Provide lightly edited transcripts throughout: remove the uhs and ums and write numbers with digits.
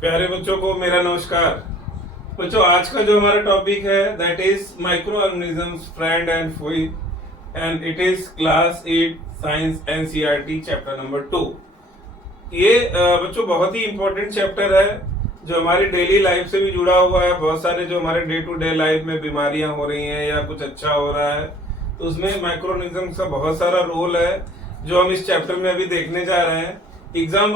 प्यारे बच्चों को मेरा नमस्कार। बच्चों, आज का जो हमारा टॉपिक है that is micro organisms friend and food, and it is class 8 science NCERT chapter number 2। ये बच्चों बहुत ही इंपॉर्टेंट चैप्टर है जो हमारी डेली लाइफ से भी जुड़ा हुआ है। बहुत सारे जो हमारे डे टू डे लाइफ में बीमारियां हो रही हैं या कुछ अच्छा हो रहा है तो उसमें माइक्रो ऑर्गेनिजम्स का बहुत सारा रोल है जो हम इस चैप्टर में अभी देखने जा रहे हैं। एग्जाम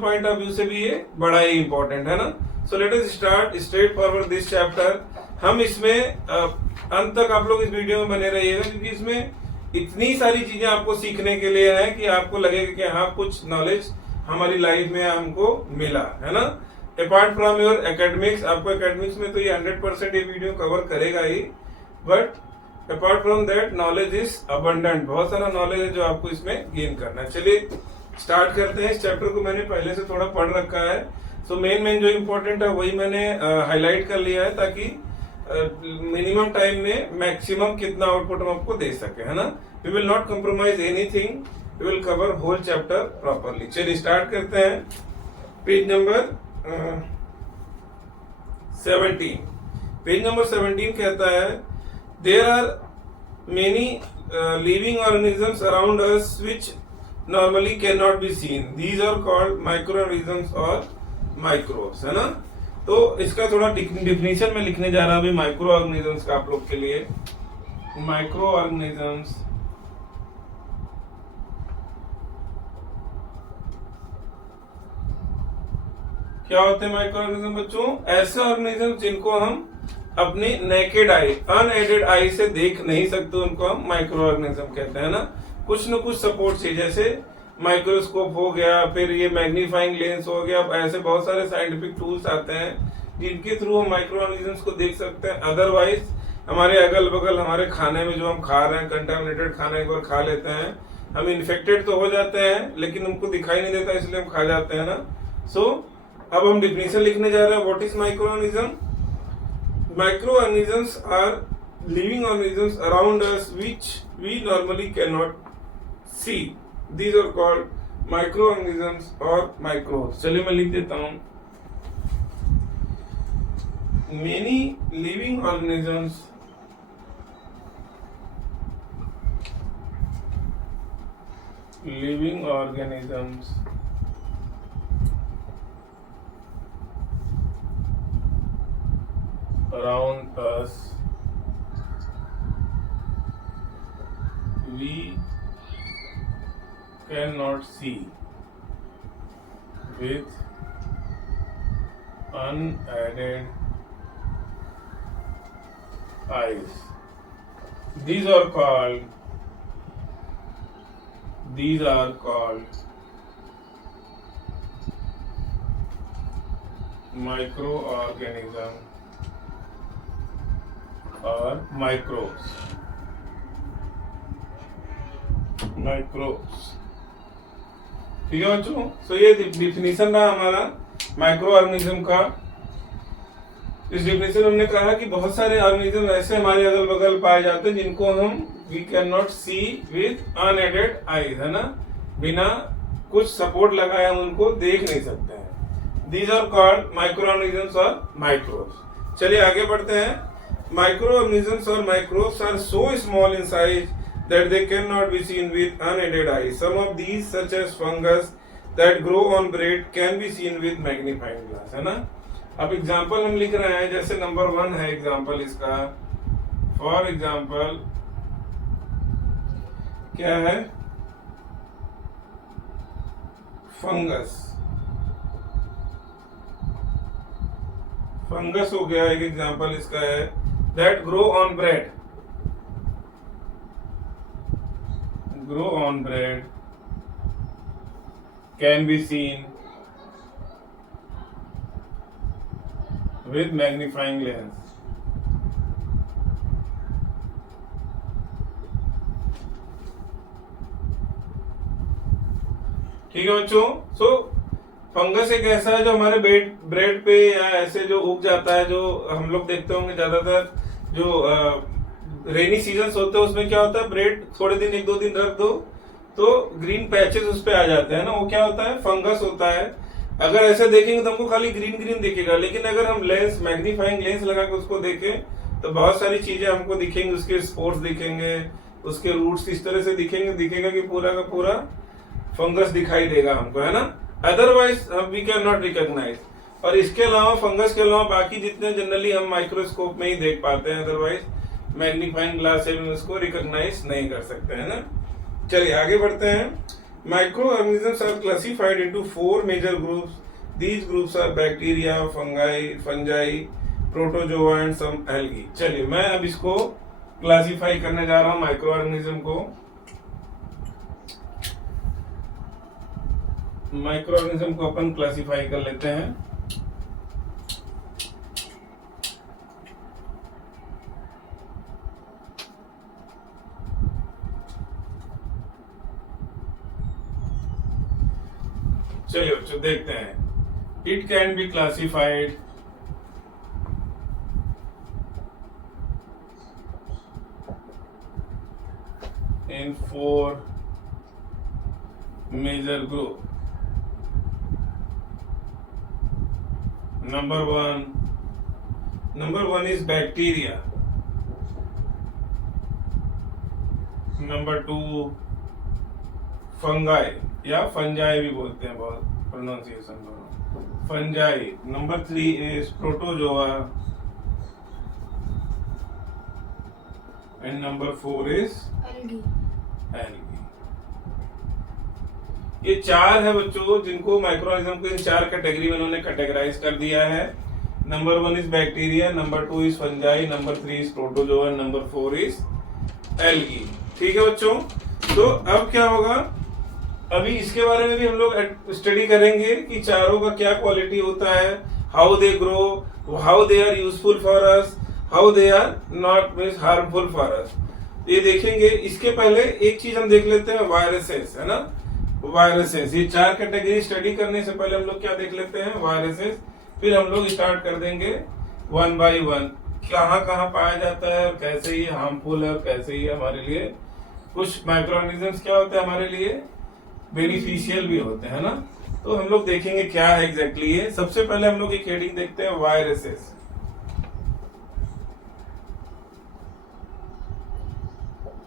पॉइंट ऑफ व्यू से भी ये बड़ा ही इंपॉर्टेंट है ना। So let us start straight forward this chapter. हम इसमें अंत तक आप लोग इस वीडियो में बने रहिएगा क्योंकि इसमें इतनी सारी चीजें आपको सीखने के लिए है कि आपको लगेगा कि हाँ कुछ नॉलेज हमारी लाइफ में हमको मिला है ना। अपार्ट फ्रॉम योर एकेडमिक्स, आपको एकेडमिक्स में तो ये 100% ये वीडियो कवर करेगा ही, but apart from that knowledge is abundant. बहुत सारा नॉलेज है जो आपको इसमें गेन करना है। चलिए स्टार्ट करते हैं। इस चैप्टर को मैंने पहले से थोड़ा पढ़ रखा है, सो मेन जो इम्पोर्टेंट है वही मैंने हाईलाइट कर लिया है ताकि मिनिमम टाइम में मैक्सिमम कितना आउटपुट हम आपको दे सके, है ना। We will not compromise anything, we will cover whole chapter properly. चलिए स्टार्ट करते हैं। Page number 17। पेज नंबर 17 कहता है there are many living organisms around us which normally cannot be seen. These are called microorganisms or microbes, है ना। तो इसका थोड़ा डिफिनीशन में लिखने जा रहा हूं अभी माइक्रो ऑर्गेनिजम्स का आप लोग के लिए। माइक्रो ऑर्गेनिजम्स क्या होते हैं? माइक्रो ऑर्गेनिज्म बच्चों ऐसे ऑर्गेनिज्म जिनको हम अपनी नेकेड आई, अनएडेड आई से देख नहीं सकते, उनको हम माइक्रो ऑर्गेनिज्म कहते हैं ना। कुछ न कुछ सपोर्ट चाहिए, जैसे माइक्रोस्कोप हो गया, फिर ये मैग्नीफाइंग लेंस हो गया। ऐसे बहुत सारे साइंटिफिक टूल्स आते हैं जिनके थ्रू हम माइक्रो ऑर्गेनिजम्स को देख सकते हैं। अदरवाइज हमारे अगल बगल हमारे खाने में जो हम खा रहे हैं, कंटामिनेटेड खाना एक बार खा लेते हैं, हम इन्फेक्टेड तो हो जाते हैं लेकिन हमको दिखाई नहीं देता इसलिए हम खा जाते हैं ना। सो अब हम डिफिनेशन लिखने जा रहे हैं। What is micro organism? Micro organisms are living organisms around us which we normally can not see. These are called microorganisms or microbes. चलिए मैं लिख देता हूं। Many living organisms around us we cannot see with unaided eyes. These are called microorganism or microbes. ठीक है बच्चों। सो ये definition रहा हमारा माइक्रो ऑर्गेनिज्म का। इस डिफिनीशन में हमने कहा कि बहुत सारे ऑर्गेनिज्म ऐसे हमारे अगल बगल पाए जाते हैं जिनको हम we can not see with unaided eyes, है ना। बिना कुछ सपोर्ट लगाए हम उनको देख नहीं सकते हैं। These are called micro organisms और माइक्रोब्स। चलिए आगे बढ़ते हैं। माइक्रो ऑर्गेनिजम्स और microbes are so small in size that they cannot be seen with unaided eyes. Some of these, such as fungus that grow on bread, can be seen with magnifying glass, है ना। अब example हम लिख रहे हैं, जैसे number 1 है example इसका। फॉर एग्जाम्पल क्या है? फंगस। फंगस हो गया एक एग्जाम्पल इसका है। That grow on bread, grow on bread, can be seen with magnifying lens. ठीक है बच्चों। सो फंगस एक ऐसा है जो हमारे ब्रेड पे या ऐसे जो उग जाता है, जो हम लोग देखते होंगे ज्यादातर जो रेनी सीजन होते हैं उसमें क्या होता है, ब्रेड थोड़े दिन 1-2 दिन रख दो तो ग्रीन पैचेस उस पे आ जाते हैं ना। वो क्या होता है? फंगस होता है। अगर ऐसे देखेंगे तो हमको खाली ग्रीन ग्रीन दिखेगा, लेकिन अगर हम लेंस, मैग्नीफाइंग लेंस लगा के उसको देखें तो बहुत सारी चीजें हमको दिखेंगी, उसके स्पोर्स दिखेंगे, उसके रूट्स इस तरह से दिखेंगे, दिखेगा कि पूरा का पूरा फंगस दिखाई देगा हमको, है ना। अदरवाइज हम वी कैन नॉट रिकॉग्नाइज। और इसके अलावा फंगस के अलावा बाकी जितने जनरली हम माइक्रोस्कोप में ही देख पाते हैं, अदरवाइज मैग्नीफाइंग ग्लास से हम उसको रिकॉग्नाइज नहीं कर सकते, है ना। चलिए आगे बढ़ते हैं। Microorganisms are classified into 4 major groups. These groups are bacteria, fungi, protozoa and some algae. चलिए मैं अब इसको क्लासिफाई करने जा रहा हूँ माइक्रो ऑर्गेनिज्म को। माइक्रो ऑर्गेनिज्म को अपन क्लासिफाई कर लेते हैं। चलिए बच्चों देखते हैं। It can be classified in 4 major group. Number one is bacteria, number 2 fungi या फंजाई भी बोलते हैं, बहुत प्रोनाउंसिएशन दोनों, fungi. Number 3 is protozoa and number 4 is algae. ये 4 है बच्चों जिनको माइक्रोऑर्गेनिज्म को इन 4 कैटेगरी में उन्होंने कैटेगराइज कर दिया है। Number 1 is bacteria, number 2 is fungi, number 3 is protozoa, number 4 is algae. ठीक है बच्चों, तो अब क्या होगा, अभी इसके बारे में भी हम लोग स्टडी करेंगे कि चारों का क्या क्वालिटी होता है, how they grow, how they are useful for us, how they are not means harmful for us, ये देखेंगे। इसके पहले एक चीज हम देख लेते हैं, वायरसेस, है ना। वायरसेस, ये 4 कैटेगरी स्टडी करने से पहले हम लोग क्या देख लेते हैं, वायरसेस। फिर हम लोग स्टार्ट कर देंगे 1 by 1 कहाँ कहाँ पाया जाता है और कैसे ये हार्मफुल है और कैसे ये हमारे लिए, कुछ माइक्रोऑर्गेनिजम्स क्या होते हैं हमारे लिए बेनिफिशियल भी होते हैं ना। तो हम लोग देखेंगे क्या है एग्जैक्टली ये। सबसे पहले हम लोग एक हेडिंग देखते हैं, वायरसेस।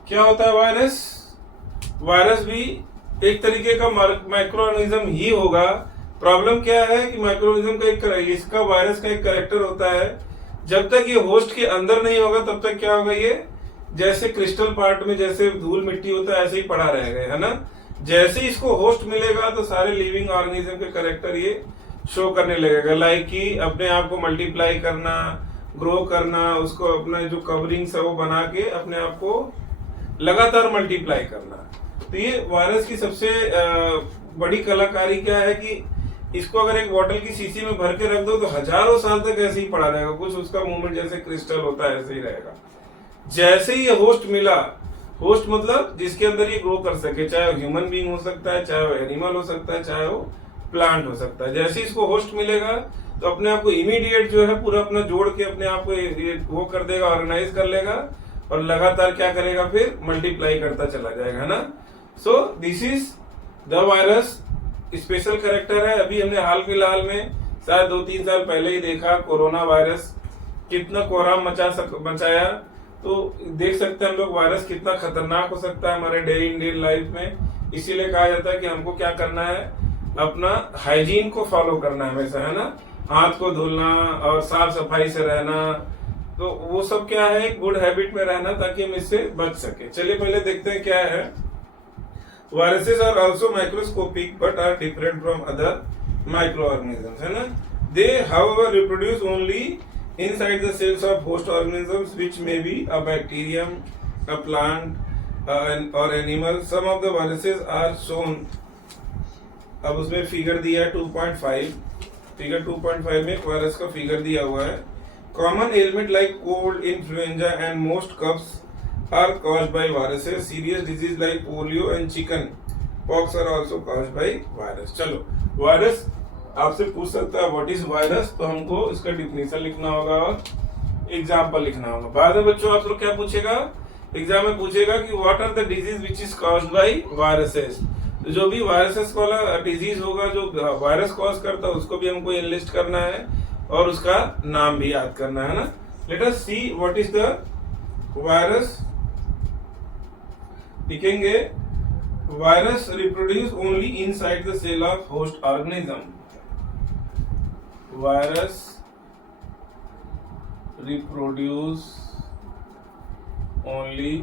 क्या होता है वायरस? वायरस भी एक तरीके का माइक्रोऑर्गेनिज्म ही होगा। प्रॉब्लम क्या है कि माइक्रोऑर्गेनिज्म का इसका वायरस का एक कैरेक्टर होता है, जब तक ये होस्ट के अंदर नहीं होगा तब तक क्या होगा, ये जैसे क्रिस्टल पार्ट में जैसे धूल मिट्टी होता है ऐसे ही पड़ा रहेगा, है ना। जैसे इसको होस्ट मिलेगा तो सारे लिविंग ऑर्गेनिज्म के कैरेक्टर ये शो करने लगेगा, लाइक कि अपने आप को मल्टीप्लाई करना, ग्रो करना, उसको अपना जो कवरिंग्स है वो बना के अपने आप को लगातार मल्टीप्लाई करना। तो ये वायरस की सबसे बड़ी कलाकारी क्या है कि इसको अगर एक बॉटल की शीशी में भर के रख दो तो हजारों साल तक ऐसे ही पड़ा रहेगा, कुछ उसका मूवमेंट जैसे क्रिस्टल होता है ऐसे ही रहेगा। जैसे ही ये होस्ट मिला, होस्ट मतलब जिसके अंदर ये ग्रो कर सके, चाहे वो ह्यूमन बीइंग हो सकता है, चाहे वो एनिमल हो सकता है, चाहे वो प्लांट हो सकता है। जैसे इसको होस्ट मिलेगा तो अपने आप को इमीडिएट जो है पूरा अपना जोड़ के अपने आप को ये वो कर देगा, ऑर्गेनाइज कर लेगा और लगातार क्या करेगा, फिर मल्टीप्लाई करता चला जाएगा, है ना। सो this is the virus. Special character है। अभी हमने हाल फिलहाल में शायद 2-3 साल पहले ही देखा कोरोना वायरस, कितना कोहराम मचाया। तो देख सकते हैं हम लोग वायरस कितना खतरनाक हो सकता है हमारे डे इन डे लाइफ में। इसीलिए कहा जाता है कि हमको क्या करना है, अपना हाइजीन को फॉलो करना है हमेशा, है ना। हाथ को धुलना और साफ सफाई से रहना, तो वो सब क्या है, गुड हैबिट में रहना ताकि हम इससे बच सके। चलिए पहले देखते हैं क्या है। Viruses are also microscopic but are different from other microorganisms, है ना। They however reproduce only inside the cells of host organisms, which may be a bacterium, a plant, or animal. Some of the viruses are shown. अब उसमें figure दिया है 2.5, figure 2.5 में virus का figure दिया हुआ है। Common ailment like cold, influenza and most coughs are caused by viruses. Serious disease like polio and chicken pox are also caused by virus. चलो, वायरस आपसे पूछ सकता है व्हाट इज वायरस, तो हमको इसका डिफिनेशन लिखना होगा और एग्जाम्पल लिखना होगा। बाद में बच्चों आप लोग क्या पूछेगा, एग्जाम में पूछेगा कि what are the disease which is caused by viruses. तो जो भी वायरसेस वाला डिजीज होगा जो वायरस कॉज करता है उसको भी हमको एनलिस्ट करना है और उसका नाम भी याद करना है ना। Let us see what is the virus. लिखेंगे virus reproduce only inside the cell of host organism. Virus reproduce only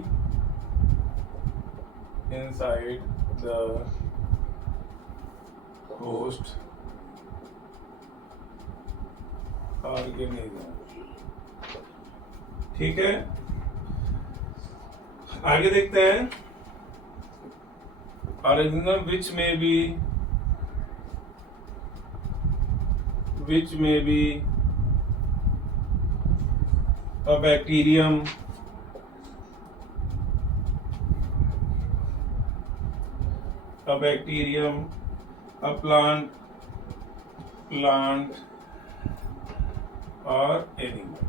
inside the host organism। ठीक है, आगे देखते हैं। organism which may be a bacterium, a plant or animal।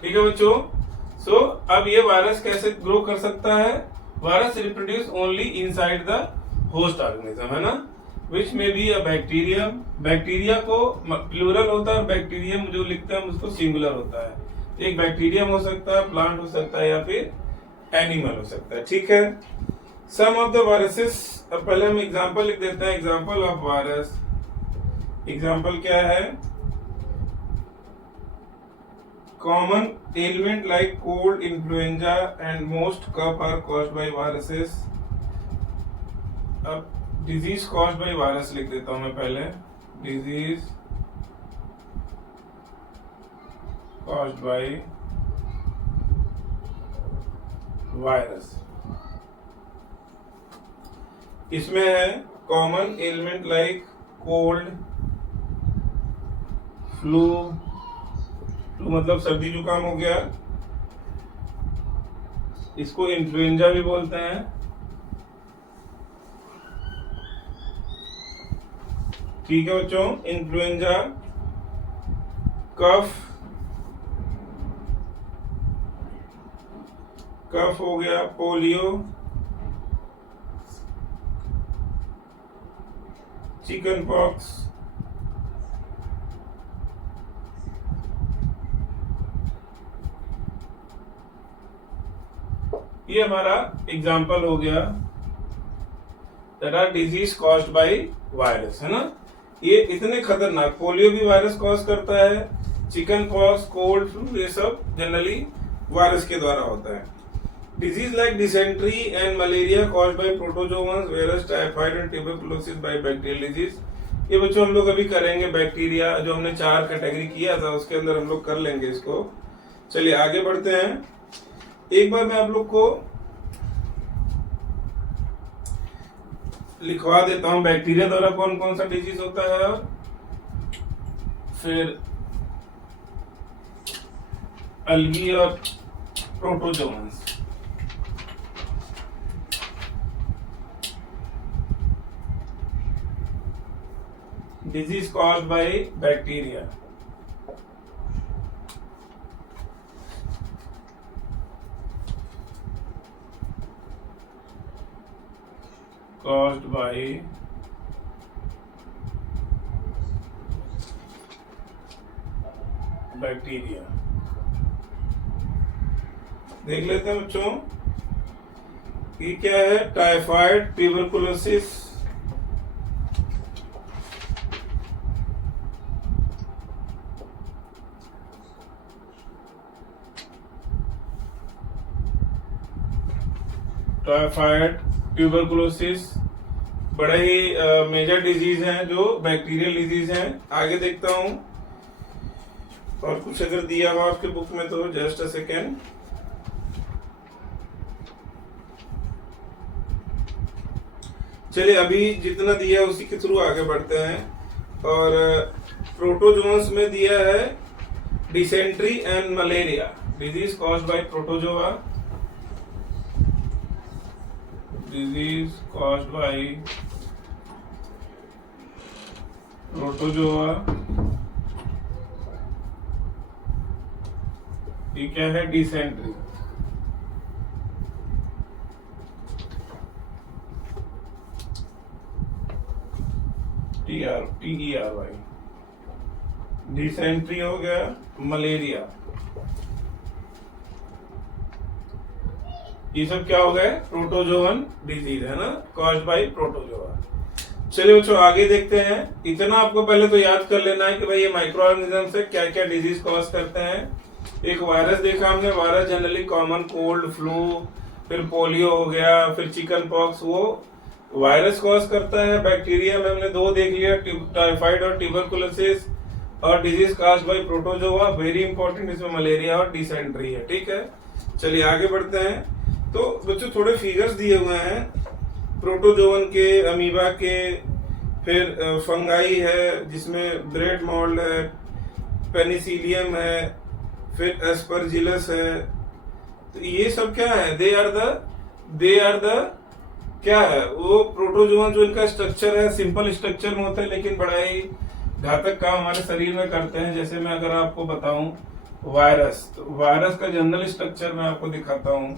ठीक है बच्चों। सो अब ये वायरस कैसे ग्रो कर सकता है? Virus reproduce only inside the host organism, है ना। विच में बी अ बैक्टीरियम, बैक्टीरिया को प्लूरल होता है, बैक्टीरियम जो लिखते हैं उसको सिंगुलर होता है। एक बैक्टीरियम हो सकता है, प्लांट हो सकता है या फिर एनिमल हो सकता है। ठीक है, सम ऑफ द वायरसेस। अब पहले हम एग्जांपल लिख देते हैं। एग्जांपल ऑफ वायरस, एग्जांपल क्या है? Common element like cold, influenza and most cough are caused by viruses. अब डिजीज कॉज्ड बाय वायरस लिख देता हूं मैं पहले। Disease caused by virus. इसमें है common element like cold, flu, flu मतलब सर्दी जुकाम हो गया, इसको इन्फ्लुएंजा भी बोलते हैं। ठीक है बच्चों, इन्फ्लुएंजा, कफ, कफ हो गया, पोलियो, चिकन पॉक्स, ये हमारा एग्जाम्पल हो गया that are disease caused by virus, है ना। ये इतने खतरनाक, पोलियो भी वायरस कॉज करता है, चिकन पॉक्स, कोल्ड, फ्लू, ये सब जनरली वायरस के द्वारा होता है। Disease like dysentery and malaria caused by protozoans, virus, typhoid and tuberculosis bye bacterial disease. ये बच्चों हम लोग अभी करेंगे बैक्टीरिया, जो हमने 4 कैटेगरी किया था उसके अंदर हम लोग कर लेंगे इसको। चलिए आगे बढ़ते हैं। एक बार मैं आप लोग को लिखवा देता हूं बैक्टीरिया द्वारा कौन कौन सा डिजीज होता है, और फिर अल्गी और protozoans. Disease caused by bacteria. caused by bacteria. देख लेते हैं बच्चों, ये क्या है? टाइफाइड, ट्यूबरकुलोसिस, टाइफाइड, ट्यूबरकुलोसिस बड़े ही मेजर डिजीज हैं जो बैक्टीरियल डिजीज हैं। आगे देखता हूं और कुछ अगर दिया हुआ आपके बुक में तो जस्ट अ सेकेंड। चलिए अभी जितना दिया उसी के थ्रू आगे बढ़ते हैं। और प्रोटोजोअन्स में दिया है dysentery and malaria, disease caused bye protozoa, disease caused by protozoa। ये क्या है? डिसेंट्री। TERY, डिसेंट्री हो गया, मलेरिया, ये सब क्या हो गए? प्रोटोजोवन डिजीज है ना, कॉज्ड बाय प्रोटोजोआ। चलिए बच्चों आगे देखते हैं। इतना आपको पहले तो याद कर लेना है कि भाई ये माइक्रो ऑर्गेनिज्म से क्या क्या डिजीज कॉज करते हैं। एक वायरस देखा हमने, virus generally common cold, flu, फिर पोलियो हो गया, फिर चिकन पॉक्स, वो वायरस कॉज करता है। बैक्टीरिया में हमने दो देख लिया, टाइफाइड और ट्यूबरकुलोसिस, और disease caused bye protozoa very important, इसमें मलेरिया और डिसेंट्री है। ठीक है, चलिए आगे बढ़ते हैं। तो बच्चों थोड़े फिगर्स दिए हुए हैं प्रोटोजोवन के, अमीबा के, फिर फंगाई है जिसमें ब्रेड मोल्ड है, पेनिसिलियम है, फिर एस्परजिलस है। तो ये सब क्या है? दे आर द क्या है? वो प्रोटोजोवन जो इनका स्ट्रक्चर है, सिंपल स्ट्रक्चर में होता है लेकिन बड़ा ही घातक काम हमारे शरीर में करते हैं। जैसे मैं अगर आपको बताऊं वायरस, तो वायरस का जनरल स्ट्रक्चर मैं आपको दिखाता हूं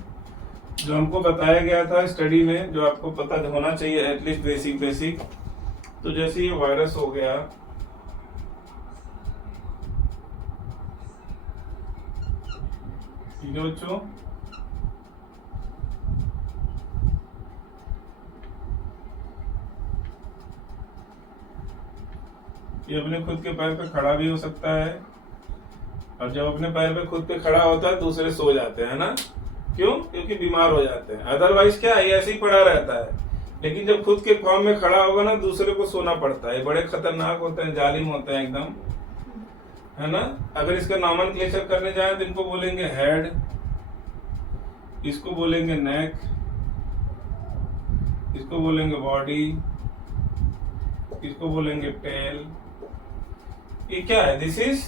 जो हमको बताया गया था स्टडी में, जो आपको पता होना चाहिए एटलीस्ट बेसिक। तो जैसे ये वायरस हो गया, ठीक है बच्चों, ये अपने खुद के पैर पे खड़ा भी हो सकता है, और जब अपने पैर पे खुद पे खड़ा होता है दूसरे सो जाते हैं ना, क्यों? क्योंकि बीमार हो जाते हैं। अदरवाइज क्या है, ऐसे ही पड़ा रहता है, लेकिन जब खुद के फॉर्म में खड़ा होगा ना दूसरे को सोना पड़ता है। बड़े खतरनाक होते हैं, जालिम होते हैं एकदम, है ना। अगर इसका नॉमेनक्लेचर करने जाए तो इनको बोलेंगे हेड, इसको बोलेंगे नेक, इसको बोलेंगे बॉडी, इसको बोलेंगे टेल। ये क्या है? This is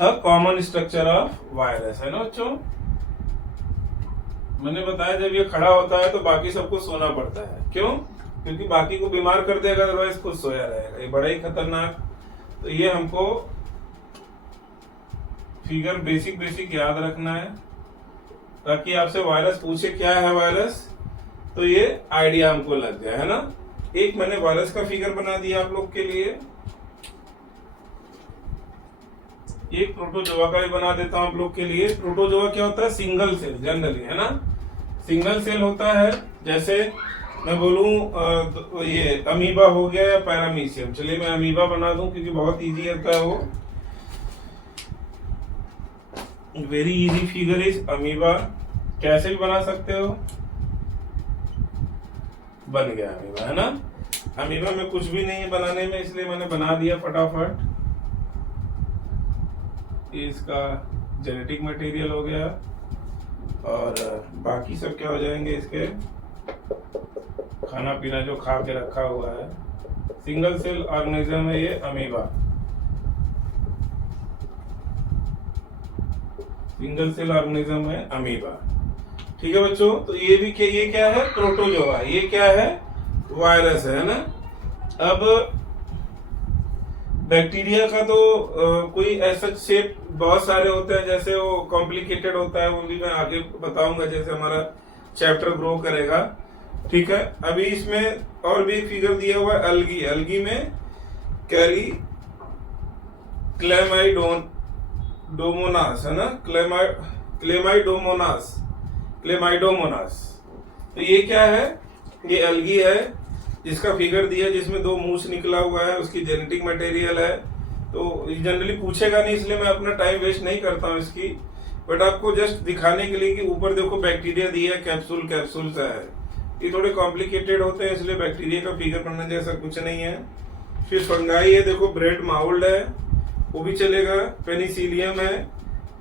a common structure of virus, है ना बच्चों। मैंने बताया जब ये खड़ा होता है तो बाकी सबको सोना पड़ता है, क्यों? क्योंकि बाकी को बीमार कर देगा, अदरवाइज खुद सोया रहेगा। ये बड़ा ही खतरनाक। तो ये हमको फिगर बेसिक याद रखना है, ताकि आपसे वायरस पूछे क्या है वायरस, तो ये आइडिया हमको लग गया, है ना। एक मैंने वायरस का फिगर बना दिया आप लोग के लिए, एक प्रोटोजोआ का भी बना देता हूं आप लोग के लिए। प्रोटोजोआ क्या होता है? सिंगल सेल जनरली, है ना, सिंगल सेल होता है। जैसे मैं बोलूं ये अमीबा हो गया या पैरामीशियम। चलिए मैं अमीबा बना दूं क्योंकि बहुत इजी होता है वो। Very easy figure is amoeba. कैसे भी बना सकते हो, बन गया अमीबा, है ना। अमीबा में कुछ भी नहीं है बनाने में, इसलिए मैंने बना दिया फटाफट। इसका जेनेटिक मटेरियल हो गया, और बाकी सब क्या हो जाएंगे इसके खाना पीना जो खा के रखा हुआ है। सिंगल सेल ऑर्गेनिज्म है ये अमीबा, सिंगल सेल ऑर्गेनिज्म है अमीबा। ठीक है बच्चों, तो ये भी क्या, ये क्या है? प्रोटोजोआ। ये क्या है? वायरस है ना। अब बैक्टीरिया का तो कोई ऐसा शेप बहुत सारे होते हैं, जैसे वो कॉम्प्लिकेटेड होता है, वो भी मैं आगे बताऊंगा जैसे हमारा चैप्टर ग्रो करेगा। ठीक है, अभी इसमें और भी एक फिगर दिया हुआ है अलगी। अलगी में कैली क्लेमाइडोमोनास, है ना, क्लेमाइडोमोनास। तो ये क्या है? ये अलगी है जिसका फिगर दिया, जिसमें दो मूछ निकला हुआ है, उसकी जेनेटिक मटेरियल है। तो जनरली पूछेगा नहीं, इसलिए मैं अपना टाइम वेस्ट नहीं करता हूँ इसकी, बट आपको जस्ट दिखाने के लिए कि ऊपर देखो बैक्टीरिया दिया है, कैप्सूल सा है। ये थोड़े कॉम्प्लिकेटेड होते हैं, इसलिए बैक्टीरिया का फिगर बनने जैसा कुछ नहीं है। फिर फंगाई है, देखो ब्रेड माउल्ड है, वो भी चलेगा, पेनिसिलियम है,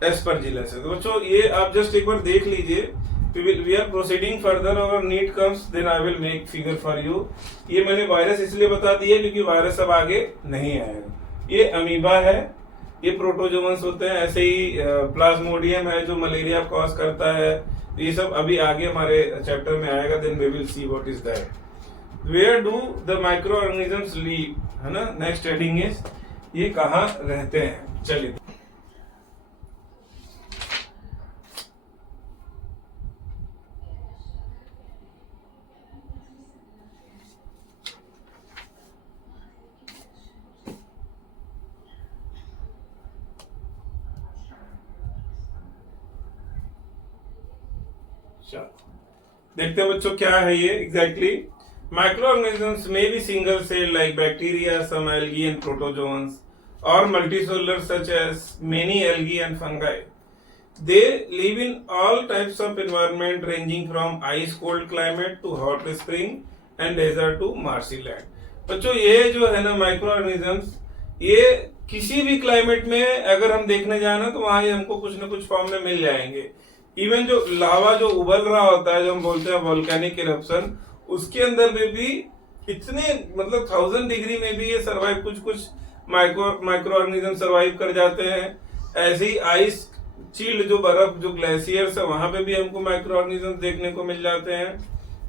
एस्परजिलस है। तो बच्चों ये आप जस्ट एक बार देख लीजिए। We are proceeding further, और need comes then I will make figure for you। ये मैंने वायरस इसलिए बता दिया क्योंकि वायरस अब आगे नहीं आएगा। ये अमीबा है, ये प्रोटोजोवंस होते हैं। ऐसे ही प्लाज्मोडियम है जो मलेरिया कॉज करता है। ये सब अभी आगे हमारे चैप्टर में आएगा, then we will see what is that. Where do the micro organisms live, है ना। नेक्स्ट हेडिंग इज ये कहाँ रहते हैं। चलिए चलो देखते हैं बच्चों क्या है ये exactly. Microorganisms may be single cell like bacteria, some algae and protozoans, और multicellular such as many algae and fungi. They live in all types of environment ranging from ice cold climate to hot spring and desert to marshy land। बच्चों ये जो है ना micro organisms, ये किसी भी climate में अगर हम देखने जाए ना तो वहां ये हमको कुछ ना कुछ फॉर्म में मिल जाएंगे। इवन जो लावा जो उबल रहा होता है, जो हम बोलते हैं वोल्केनिक इरप्शन, उसके अंदर में भी इतने मतलब 1000 डिग्री में भी ये सर्वाइव, कुछ कुछ माइक्रो ऑर्गेनिज्म सर्वाइव कर जाते हैं। ऐसे ही आइस चिल्ड जो बर्फ जो ग्लेशियर्स है वहां पे भी हमको माइक्रो ऑर्गेनिज्म देखने को मिल जाते हैं।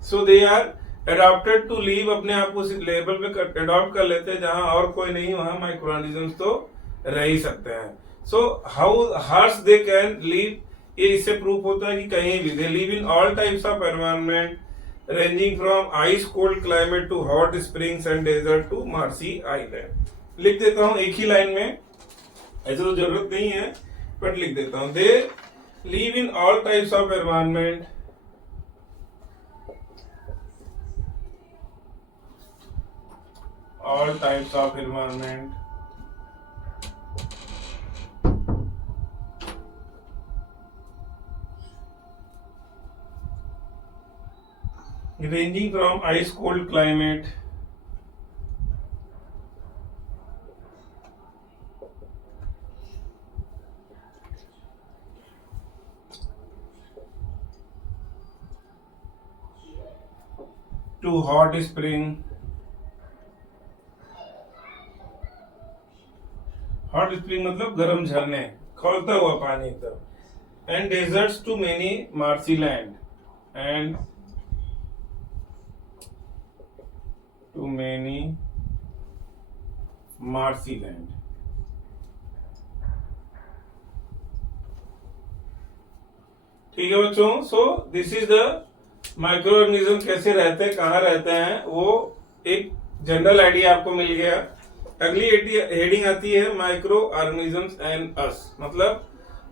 So they are adopted to live, अपने आप को उस लेवल पे अडॉप्ट कर लेते हैं जहां और कोई नहीं, वहां माइक्रो ऑर्गेनिज्म तो रह ही सकते हैं। So how harsh they can live, ये इससे प्रूफ होता है कि कहीं भी they live in all types of environment ranging from ice cold climate to hot springs and desert to marshy island. लिख देता हूं एक ही लाइन में, ऐसे तो जरूरत नहीं है बट लिख देता हूं। दे live in all types of environment all types of environment ranging from ice cold climate to hot spring, hot spring मतलब गर्म झरने, खौलता हुआ पानी एकदम, and deserts to many marshy land, and to many marshy land. ठीक है बच्चों, so this is the micro organism कैसे रहते हैं, कहाँ रहते हैं, वो एक जनरल आइडिया आपको मिल गया। अगली हेडिंग आती है माइक्रो ऑर्गेनिजम्स एंड अस, मतलब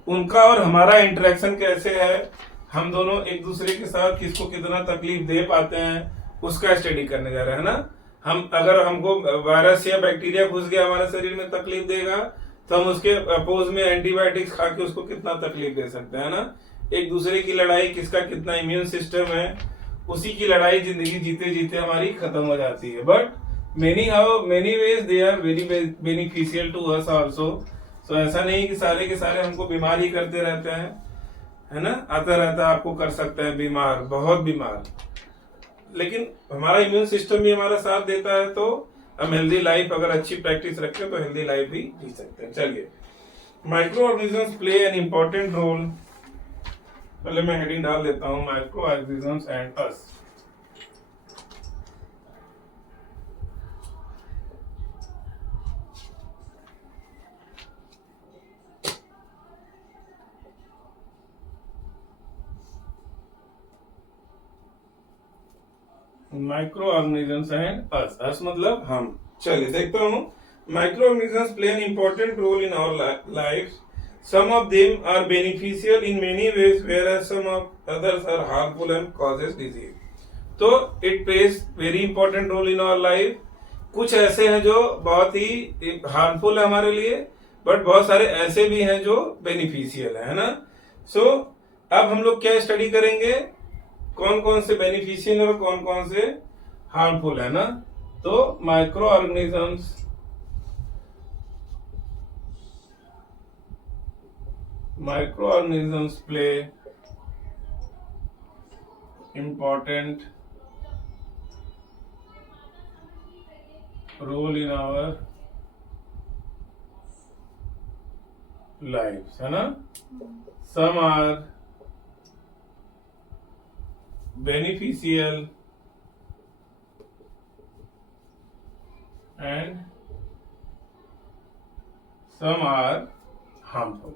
उनका और हमारा इंटरेक्शन कैसे है, हम दोनों एक दूसरे के साथ किसको कितना तकलीफ दे पाते हैं, उसका स्टडी करने जा रहे हैं ना। हम अगर हमको वायरस या बैक्टीरिया घुस गया हमारे शरीर में तकलीफ देगा तो हम उसके अपोज में एंटीबायोटिक्स खा के उसको कितना तकलीफ दे सकते हैं ना। एक दूसरे की लड़ाई, किसका कितना इम्यून सिस्टम है, उसी की लड़ाई जिंदगी जीते जीते हमारी खत्म हो जाती है। But many ways they are very beneficial to us also। so ऐसा नहीं कि सारे के सारे हमको बीमार ही करते रहते हैं, है ना, आता रहता आपको कर सकते हैं बीमार, बहुत बीमार, लेकिन हमारा इम्यून सिस्टम भी हमारा साथ देता है, तो हम हेल्दी लाइफ अगर अच्छी प्रैक्टिस रखें तो हेल्दी लाइफ भी जी सकते हैं। चलिए, microorganisms play an important role, पहले मैं हेडिंग डाल देता हूं, microorganisms and us. Microorganisms and us, us मतलब हम। चलिए देखता हूँ। Microorganisms play an important role in our life. Some of them are beneficial in many ways where some of others are harmful and causes disease. तो it plays very important role in our life. कुछ ऐसे हैं जो बहुत ही harmful है हमारे लिए, but बहुत सारे ऐसे भी हैं जो बेनिफिशियल है ना। सो अब हम लोग क्या स्टडी करेंगे, कौन कौन से बेनिफिशियल और कौन कौन से हार्मफुल है ना। तो micro organisms play important role in our lives, है ना। some are beneficial and some are harmful।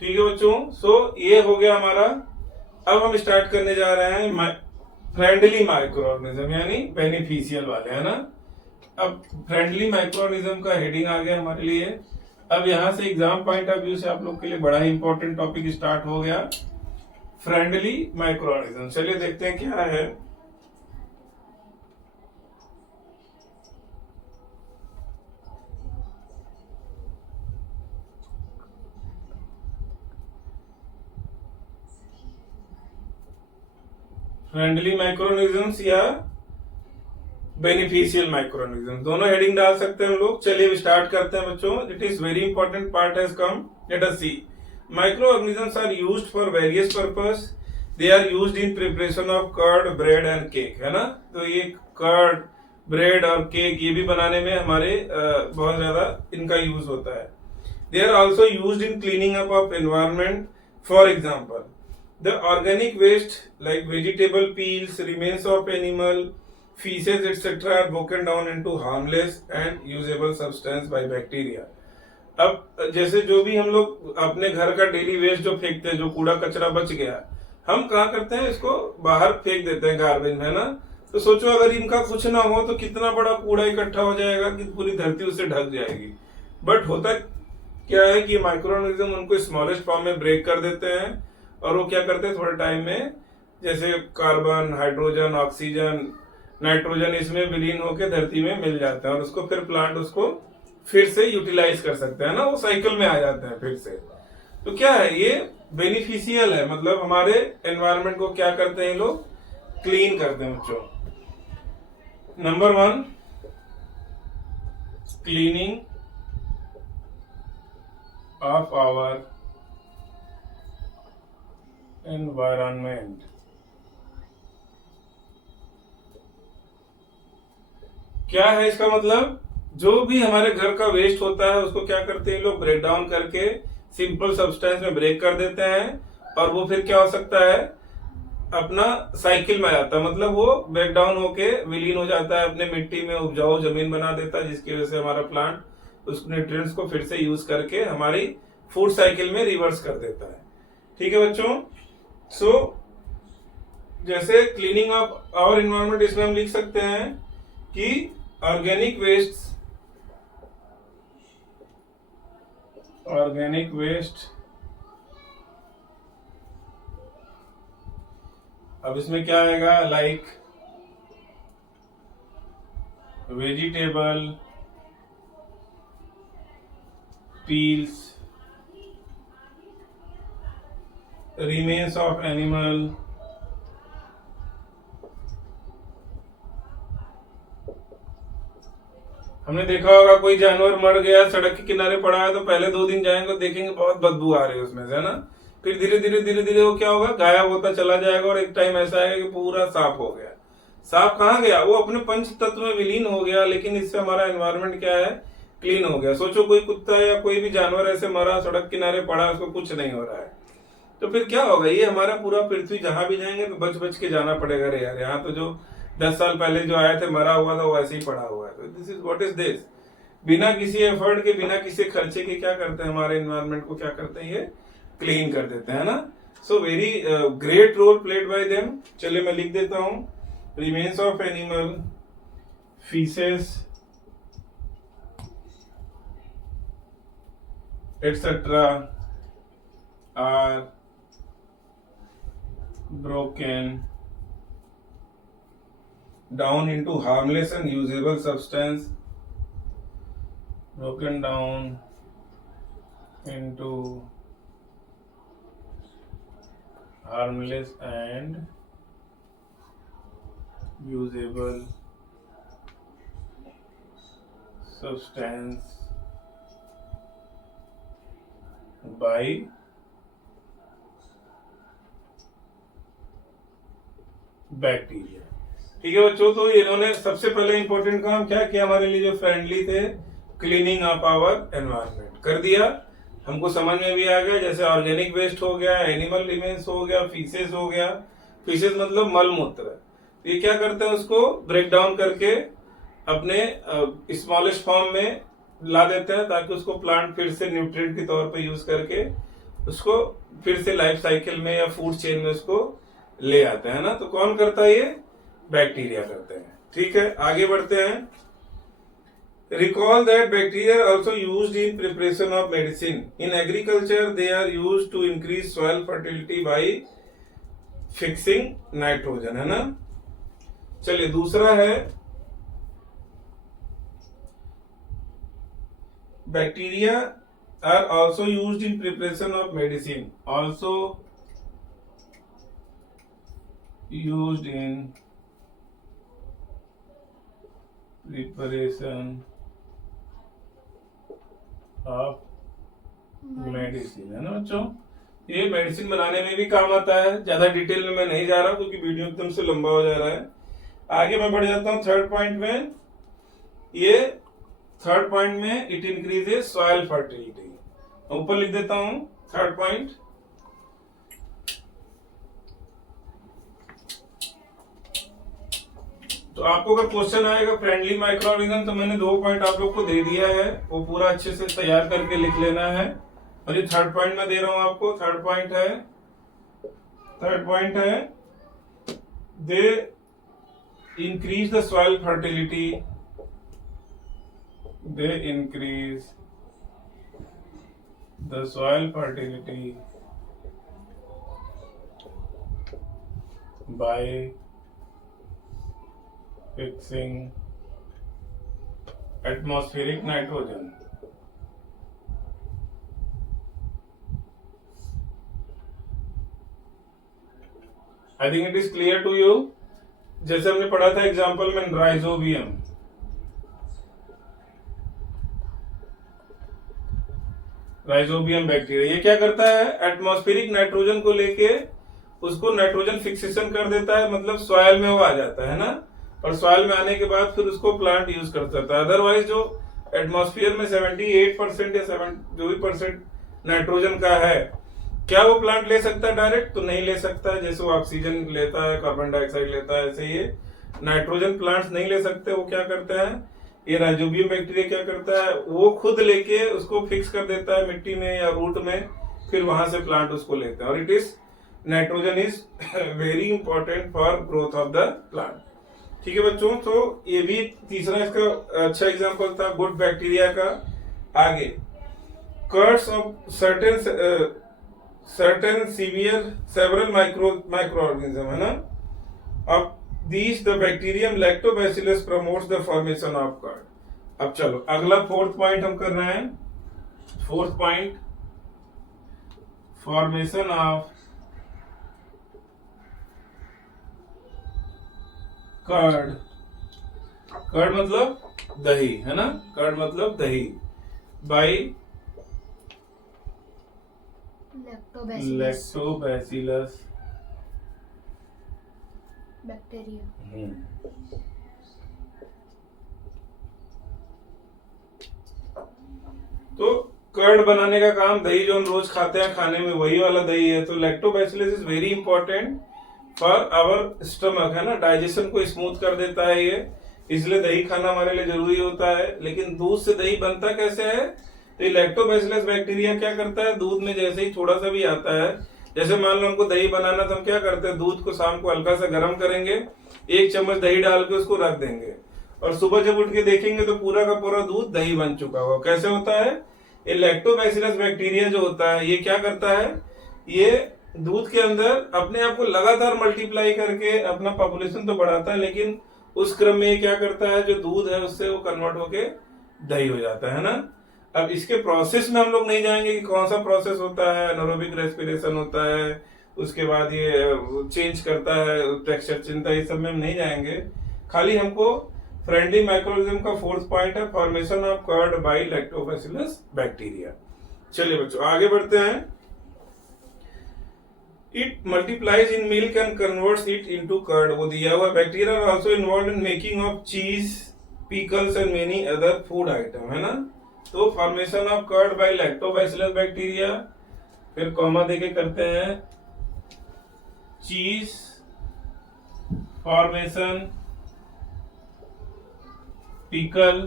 ठीक है बच्चों, सो ये हो गया हमारा। अब हम स्टार्ट करने जा रहे हैं फ्रेंडली माइक्रो ऑर्गेनिज्म, यानी बेनिफिशियल वाले, है ना। अब फ्रेंडली माइक्रो ऑर्गेनिज्म का हेडिंग आ गया हमारे लिए। अब यहाँ से एग्जाम पॉइंट ऑफ व्यू से आप लोग के लिए बड़ा ही इंपॉर्टेंट टॉपिक स्टार्ट हो गया, फ्रेंडली माइक्रो ऑर्गेनिज्म। चलिए देखते हैं क्या है। फ्रेंडली माइक्रोऑर्गेनिज्म्स या बेनिफिशियल माइक्रोऑर्गेनिज्म, दोनों हेडिंग डाल सकते हैं हम लोग। चलिए स्टार्ट करते हैं बच्चों। It is very important part has come, let us see. Microorganisms are used for various purpose. They are used in preparation of curd, bread and cake, है ना। तो ये कर्ड, ब्रेड और केक ये भी बनाने में हमारे बहुत ज्यादा इनका यूज होता है। They are also used in cleaning up of environment. For example, the organic waste like vegetable peels, remains of animal, feces etc. are broken down into harmless and usable substance by bacteria. अब जैसे जो भी हम लोग अपने घर का daily waste जो फेंकते हैं, जो कूड़ा कचरा बच गया, हम कहाँ करते हैं, इसको बाहर फेंक देते हैं गार्बेज में, है ना। तो सोचो अगर इनका कुछ ना हो तो कितना बड़ा कूड़ा इकट्ठा हो जाएगा कि पूरी धरती उससे ढक जाएगी। बट होता क्या है कि माइक्रोऑर्गेनिज्म उनको स्मॉलेस्ट फॉर्म में ब्रेक कर देते हैं और वो क्या करते हैं थोड़े टाइम में, जैसे कार्बन, हाइड्रोजन, ऑक्सीजन, नाइट्रोजन इसमें विलीन होकर धरती में मिल जाते हैं और उसको फिर प्लांट उसको फिर से यूटिलाइज कर सकते हैं ना, वो साइकिल में आ जाते हैं फिर से। तो क्या है ये बेनिफिशियल है, मतलब हमारे एनवायरनमेंट को क्या करते हैं लोग, क्लीन करते हैं बच्चों। Number 1, cleaning of our environment. क्या है इसका मतलब, जो भी हमारे घर का वेस्ट होता है उसको क्या करते हैं लोग, ब्रेक डाउन करके सिंपल सब्सटेंस में ब्रेक कर देते हैं और वो फिर क्या हो सकता है, अपना साइकिल में आ जाता है, मतलब वो ब्रेक डाउन होके विलीन हो जाता है अपने मिट्टी में, उपजाऊ जमीन बना देता है, जिसकी वजह से हमारा प्लांट उस न्यूट्रिएंट्स को फिर से यूज करके हमारी फूड साइकिल में रिवर्स कर देता है। ठीक है बच्चों। सो जैसे क्लीनिंग ऑफ आवर एनवायरनमेंट, इसमें हम लिख सकते हैं कि ऑर्गेनिक वेस्ट, अब इसमें क्या आएगा, like vegetable peels, remains of animal, हमने देखा होगा कोई जानवर मर गया सड़क के किनारे पड़ा है तो पहले 2 दिन जाएंगे देखेंगे बहुत बदबू आ रही है उसमें से, है ना। फिर धीरे धीरे वो क्या होगा, गायब होता चला जाएगा और एक टाइम ऐसा आएगा कि पूरा साफ हो गया। साफ कहाँ गया, वो अपने पंच तत्व में विलीन हो गया, लेकिन इससे हमारा एनवायरनमेंट क्या है, क्लीन हो गया। सोचो कोई कुत्ता या कोई भी जानवर ऐसे मरा, सड़क किनारे पड़ा, उसको कुछ नहीं हो रहा है, तो फिर क्या होगा, ये हमारा पूरा पृथ्वी जहां भी जाएंगे तो बच बच के जाना पड़ेगा। रे यार यहाँ तो जो 10 साल पहले जो आया थे मरा हुआ था वो ऐसे ही पड़ा हुआ है। तो this is what is this, बिना किसी एफर्ट के, बिना किसी खर्चे के क्या करते हैं, हमारे एनवायरनमेंट को क्या करते हैं, ये क्लीन कर देते हैं ना। So very great role played by them. चलिए मैं लिख देता हूं, remains of animal, faeces etcetera are broken down into harmless and usable substance, broken down into harmless and usable substance by bacteria. ठीक है बच्चों, तो इन्होंने सबसे पहले इंपॉर्टेंट काम क्या किया हमारे लिए, जो फ्रेंडली थे, क्लीनिंग ऑफ आवर एनवायरनमेंट कर दिया। हमको समझ में भी आ गया, जैसे ऑर्गेनिक वेस्ट हो गया, एनिमल रिमेन्स हो गया, फीसेस हो गया, फीसेस मतलब मल मूत्र, ये क्या करते हैं, उसको ब्रेक डाउन करके अपने स्मॉलेस्ट फॉर्म में ला देते हैं ताकि उसको प्लांट फिर से न्यूट्रिएंट के तौर पे यूज करके उसको फिर से लाइफ साइकिल में या फूड चेन में उसको ले आते हैं ना। तो कौन करता है, ये बैक्टीरिया करते हैं। ठीक है, आगे बढ़ते हैं। Recall that bacteria are also used in preparation of medicine. In agriculture, they are used to increase soil fertility by fixing nitrogen, है ना। चलिए दूसरा है bacteria are also used in preparation of medicine. Also used in preparation of medicine, है ना बच्चों। ये medicine बनाने में भी काम आता है। ज्यादा डिटेल में मैं नहीं जा रहा क्योंकि वीडियो एकदम से लंबा हो जा रहा है। आगे मैं बढ़ जाता हूँ थर्ड पॉइंट में। ये थर्ड पॉइंट में इट इंक्रीजेस सॉइल फर्टिलिटी। ऊपर लिख देता हूं थर्ड पॉइंट। तो आपको अगर क्वेश्चन आएगा फ्रेंडली माइक्रो ऑर्गेनिज्म, तो मैंने 2 पॉइंट आप लोग को दे दिया है, वो पूरा अच्छे से तैयार करके लिख लेना है। और ये थर्ड पॉइंट में दे रहा हूं आपको। थर्ड पॉइंट है they increase the soil fertility, they increase the soil fertility by fixing atmospheric nitrogen। I think it is clear to you. जैसे हमने पढ़ा था एग्जाम्पल में राइजोबियम, राइजोबियम बैक्टीरिया, ये क्या करता है, एटमॉस्फेरिक नाइट्रोजन को लेके उसको नाइट्रोजन फिक्सेशन कर देता है, मतलब सॉइल में वो आ जाता है ना। और सॉइल में आने के बाद फिर उसको प्लांट यूज कर सकता है। अदरवाइज जो एटमॉस्फेयर में 78% या 7 जो भी परसेंट नाइट्रोजन का है, क्या वो प्लांट ले सकता है डायरेक्ट? तो नहीं ले सकता है। जैसे वो ऑक्सीजन लेता है, कार्बन डाइऑक्साइड लेता है, ऐसे ये नाइट्रोजन प्लांट्स नहीं ले सकते। वो क्या करते हैं, ये राइजोबियम बैक्टीरिया क्या करता है, वो खुद लेके उसको फिक्स कर देता है मिट्टी में या रूट में, फिर वहां से प्लांट उसको लेते हैं। और it is nitrogen is very important for growth of the plant. ठीक है बच्चों, तो ये भी तीसरा इसका अच्छा एग्जांपल था गुड बैक्टीरिया का। आगे curds of certain severe several micro organism, है ना। अब these the bacterium lactobacillus promotes the formation of curd। अब चलो अगला फोर्थ पॉइंट हम कर रहे हैं। Fourth point, formation of curd. Curd मतलब दही, है ना, कर्ड मतलब दही, बाय लैक्टोबैसिलस बैक्टीरिया। तो कर्ड बनाने का काम, दही जो हम रोज खाते हैं खाने में वही वाला दही है। तो lactobacillus is very important for our stomach, है ना, डाइजेशन को स्मूथ कर देता है ये, इसलिए दही खाना हमारे लिए जरूरी होता है। लेकिन दूध से दही बनता कैसे है, तो ये लैक्टोबैसिलस बैक्टीरिया क्या करता है, दूध में जैसे ही थोड़ा सा भी आता है, जैसे मान लो हमको दही बनाना, तो हम क्या करते हैं, दूध को शाम को हल्का सा गर्म करेंगे, 1 चम्मच दही डाल के उसको रख देंगे, और सुबह जब उठ के देखेंगे तो पूरा का पूरा दूध दही बन चुका हुआ। कैसे होता है, ये लैक्टोबैसिलस बैक्टीरिया जो होता है ये क्या करता है, ये दूध के अंदर अपने आप को लगातार मल्टीप्लाई करके अपना पॉपुलेशन तो बढ़ाता है, लेकिन उस क्रम में ये क्या करता है, जो दूध है उससे वो कन्वर्ट होके दही हो जाता है ना। अब इसके प्रोसेस में हम लोग नहीं जाएंगे कि कौन सा प्रोसेस होता है, एनारोबिक रेस्पिरेशन होता है, उसके बाद ये चेंज करता है टेक्सचर चिंता, ये सब में हम नहीं जाएंगे। खाली हमको फ्रेंडली माइक्रोऑर्गेनिज्म का फोर्थ पॉइंट है formation of curd by lactobacillus bacteria. चलिए बच्चों आगे बढ़ते हैं। It multiplies in milk and converts it into curd, वो दिया हुआ। Bacteria are also involve in making of cheese, pickles and many other food item, है ना। तो formation of curd by lactobacillus bacteria, फिर कॉमा देके करते हैं, चीज फॉर्मेशन, पिकल,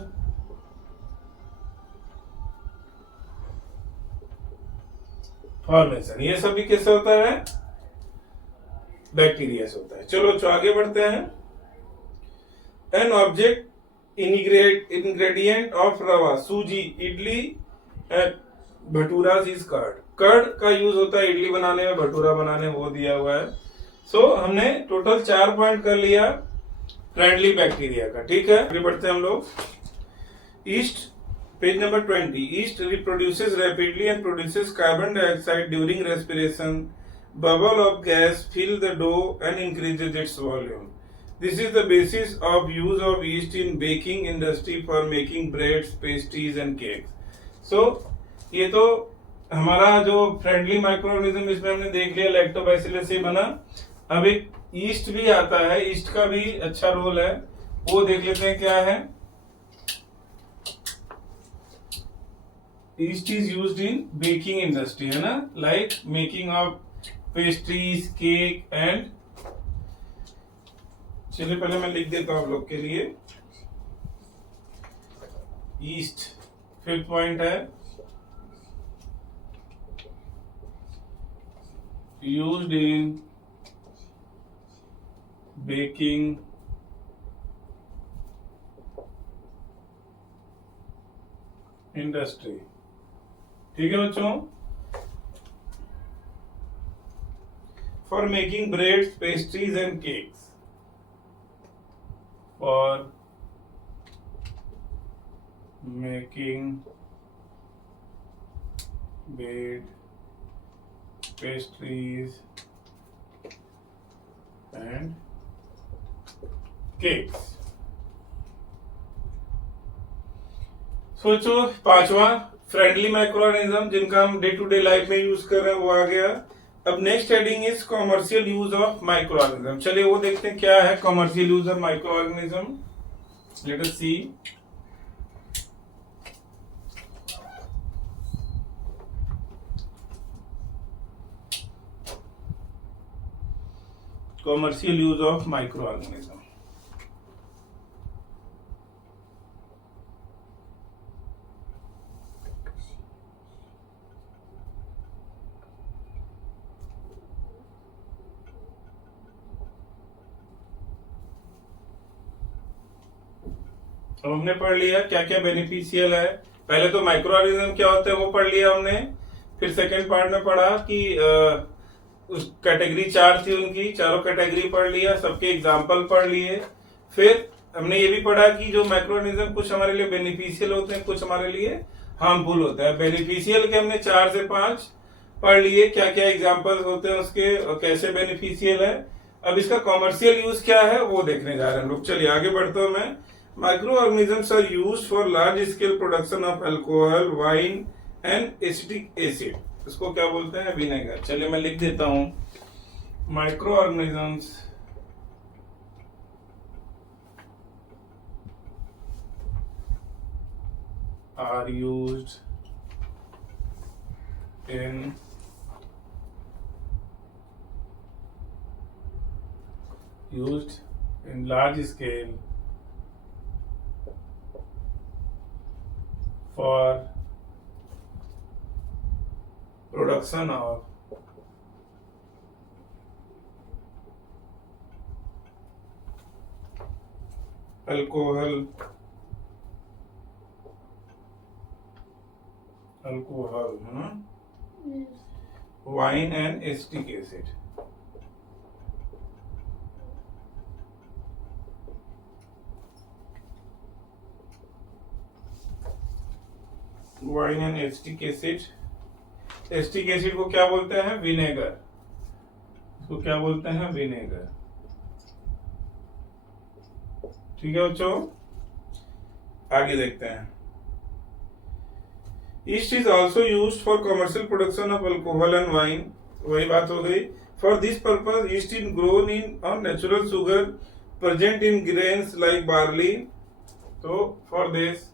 फॉर्मेशन, ये सब भी किससे होता है, बैक्टीरिया से होता है। चलो आगे बढ़ते हैं। An object ingredient of rava, sooji, idli and bhatura is curd. Curd का यूज होता है इडली बनाने में, भटूरा बनाने में, वो दिया हुआ है. सो हमने टोटल 4 पॉइंट कर लिया फ्रेंडली बैक्टीरिया का. ठीक है, आगे बढ़ते हैं हम लोग. East, page number 20. East reproduces rapidly and produces carbon dioxide during respiration. Bubble of gas fill the dough and increases its volume. This is the basis of use of yeast in baking industry for making breads, pastries and cakes. So ये तो हमारा जो friendly microorganism इसमें हमने देख लिया, lactobacillus से बना. अब एक ईस्ट भी आता है, ईस्ट का भी अच्छा रोल है, वो देख लेते हैं क्या है. East is used in baking industry, है ना, like making of pastries, cake and. चलिए पहले मैं लिख देता हूं आप लोग के लिए. ईस्ट 5th पॉइंट है, यूज्ड इन बेकिंग इंडस्ट्री. ठीक है बच्चों, for making breads, pastries and cakes. For making bread, pastries and cakes. सोचो, पांचवा फ्रेंडली माइक्रोऑर्गेनिज्म जिनका हम डे टू डे लाइफ में यूज कर रहे हैं वो आ गया. अब next heading is commercial use of microorganism. चलिए वो देखते हैं क्या है commercial use of microorganism. Let us see. Commercial use of microorganism. अब हमने पढ़ लिया क्या क्या बेनिफिशियल है. पहले तो माइक्रो ऑर्गेनिज्म क्या होते हैं वो पढ़ लिया हमने. फिर सेकंड पार्ट में पढ़ा कि उस कैटेगरी 4 थी, उनकी चारों कैटेगरी पढ़ लिया, सबके एग्जाम्पल पढ़ लिए. फिर हमने ये भी पढ़ा कि जो माइक्रो ऑर्गेनिज्म कुछ हमारे लिए बेनिफिशियल होते हैं, कुछ हमारे लिए हार्मफुल होता है. बेनिफिशियल के हमने 4 से 5 पढ़ लिए, क्या क्या एग्जाम्पल होते हैं उसके और कैसे बेनिफिशियल है. अब इसका कॉमर्शियल यूज क्या है वो देखने जा रहे हैं हम लोग. चलिए आगे बढ़ते हैं. मैं Microorganisms are used for large-scale production of alcohol, wine, and acetic acid. इसको क्या बोलते हैं? विनेगर. चलिए मैं लिख देता हूं. Microorganisms are used in large scale for production of alcohol, है ना, wine and acetic acid. Wine and acetic acid. Acetic acid को क्या बोलते हैं? विनेगर. इसको क्या बोलते हैं? विनेगर. ठीक है बच्चों, आगे देखते हैं. Yeast is also used for commercial production of alcohol and wine. वही बात हो गई. For this purpose yeast in grown in on natural sugar present in grains like barley. तो for this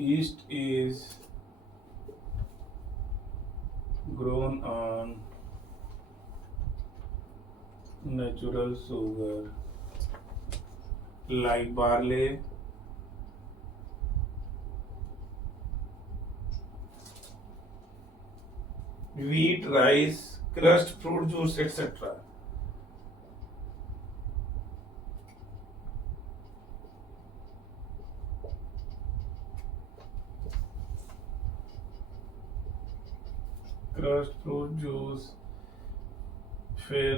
yeast is grown on natural sugar like barley, wheat, rice, crushed fruit juice, etc. Crust fruit juice, फिर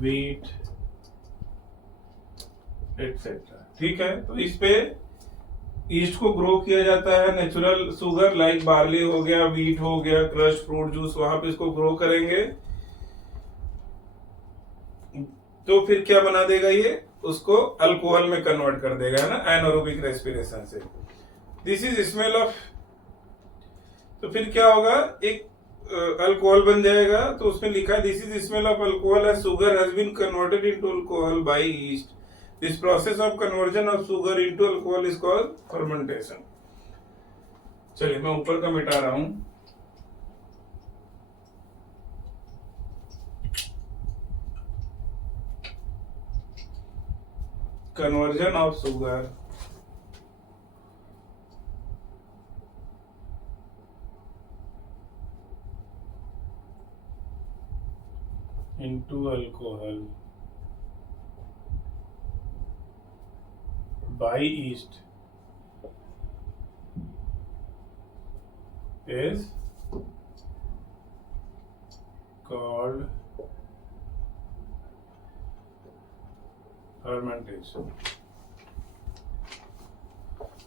wheat etcetera. ठीक है, तो इस पे east को grow किया जाता है। नेचुरल शुगर लाइक बार्ली हो गया, वीट हो गया, क्रश फ्रूट जूस, वहां पे इसको ग्रो करेंगे। तो फिर क्या बना देगा ये, उसको अल्कोहल में कन्वर्ट कर देगा, है ना, एनारोबिक रेस्पिरेशन से। दिस इज स्मेल ऑफ, तो फिर क्या होगा, एक अल्कोहल बन जाएगा। तो उसमें लिखा है this is smell of alcohol as sugar has been converted into alcohol by yeast. This process of conversion of sugar into alcohol is called fermentation. चलिए मैं ऊपर का मिटा रहा हूं। Conversion of sugar into alcohol by yeast is called fermentation।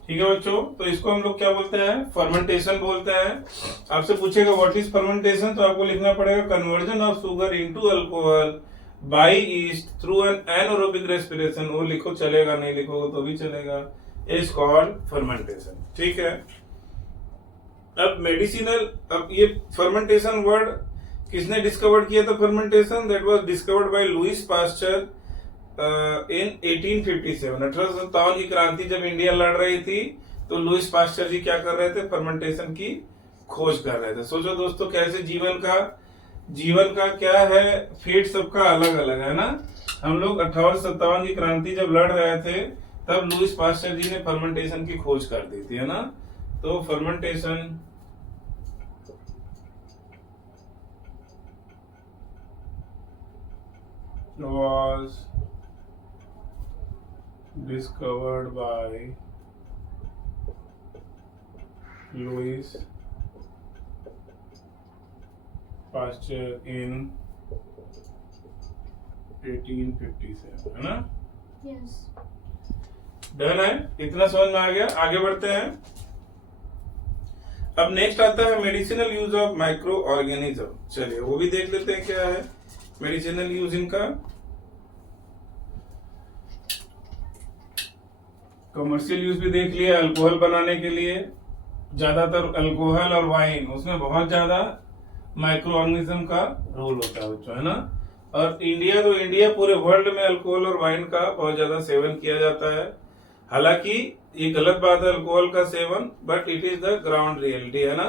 ठीक है बच्चों, तो इसको हम लोग क्या बोलते हैं, फर्मेंटेशन बोलते हैं। आपसे पूछेगा व्हाट इज फर्मेंटेशन, तो आपको लिखना पड़ेगा conversion of sugar into alcohol by yeast through an anaerobic respiration. वो लिखो चलेगा, नहीं लिखोगे तो भी चलेगा, इज कॉल्ड फर्मेंटेशन। ठीक है, अब मेडिसिनल, अब ये फर्मेंटेशन वर्ड किसने डिस्कवर किया था, fermentation that was discovered by Louis Pasteur in 1857। 1857 की क्रांति जब इंडिया लड़ रही थी, तो लुइस पास्चर जी क्या कर रहे थे, फर्मेंटेशन की खोज कर रहे थे। सोचो दोस्तों, कैसे जीवन का क्या है, फेट सबका अलग अलग है ना। हम लोग 1857 की क्रांति जब लड़ रहे थे, तब लुइस पास्चर जी ने फर्मेंटेशन की खोज कर दी थी, है ना। तो fermentation was discovered by Louis Pasteur in 1857, है ना। Yes. डन है, इतना समझ में आ गया। आगे बढ़ते हैं। अब नेक्स्ट आता है medicinal use of micro organism. चलिए वो भी देख लेते हैं क्या है मेडिसिनल यूज इनका। कमर्शियल यूज भी देख लिया, अल्कोहल बनाने के लिए। ज्यादातर अल्कोहल और वाइन, उसमें बहुत ज्यादा माइक्रो ऑर्गेनिज्म का रोल होता है बच्चों, है ना। और इंडिया पूरे वर्ल्ड में अल्कोहल और वाइन का बहुत ज्यादा सेवन किया जाता है। हालांकि ये गलत बात है अल्कोहल का seven, but it is the ground reality, है ना।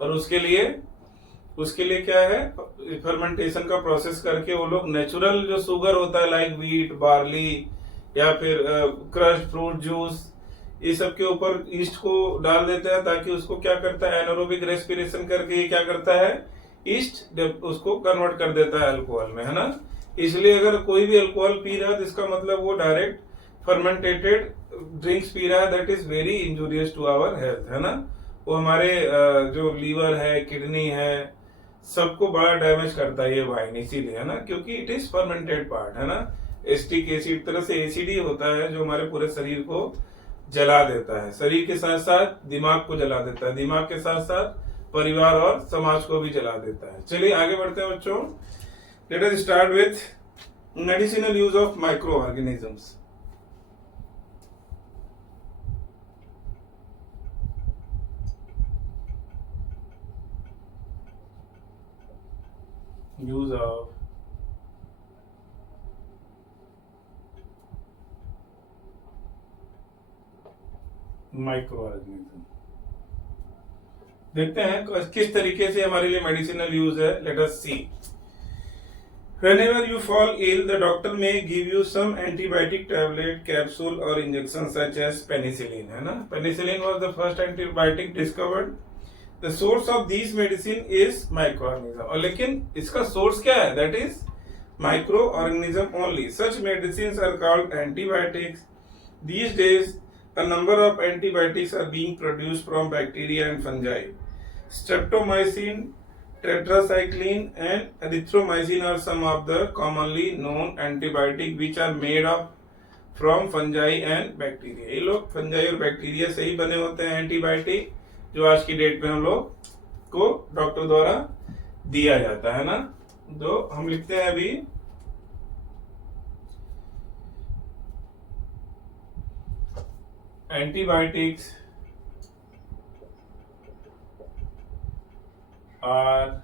और उसके लिए क्या है, फर्मेंटेशन का प्रोसेस करके वो लोग नेचुरल जो शुगर होता है लाइक वीट, बार्ली या फिर क्रश फ्रूट जूस, ये सब के ऊपर ईस्ट को डाल देते हैं, ताकि उसको क्या करता है, एनारोबिक रेस्पिरेशन करके ये क्या करता है, ईस्ट उसको कन्वर्ट कर देता है अल्कोहल में, है ना। इसलिए अगर कोई भी अल्कोहल पी रहा है तो इसका मतलब वो डायरेक्ट फर्मेंटेटेड ड्रिंक्स पी रहा है, that is very injurious to our health, है ना। वो हमारे जो लीवर है, किडनी है, सबको बड़ा डैमेज करता है ये वाइन, इसीलिए, है ना, क्योंकि इट इज फर्मेंटेड पार्ट, है ना। एसिटिक एसिड तरह से एसिड ही होता है जो हमारे पूरे शरीर को जला देता है। शरीर के साथ साथ दिमाग को जला देता है, दिमाग के साथ साथ परिवार और समाज को भी जला देता है। चलिए आगे बढ़ते हैं बच्चों। Let us start with medicinal use of micro organisms. Use of micro organism, देखते हैं किस तरीके से हमारे लिए मेडिसिनल यूज है। Let us see. Whenever you fall ill, the doctor may give you some antibiotic tablet, capsule or injection such as penicillin, है ना। Penicillin was the first antibiotic discovered. The source of these medicine is microorganism. और लेकिन इसका source क्या है? That is microorganism only. Such medicines are called antibiotics. These days, a number of antibiotics are being produced from bacteria and fungi. Streptomycin, tetracycline and erythromycin are some of the commonly known antibiotic which are made of from fungi and bacteria. ये लोग fungi और bacteria से ही बने होते हैं antibiotic, जो आज की डेट में हम लोग को डॉक्टर द्वारा दिया जाता है ना। जो हम लिखते हैं अभी antibiotics are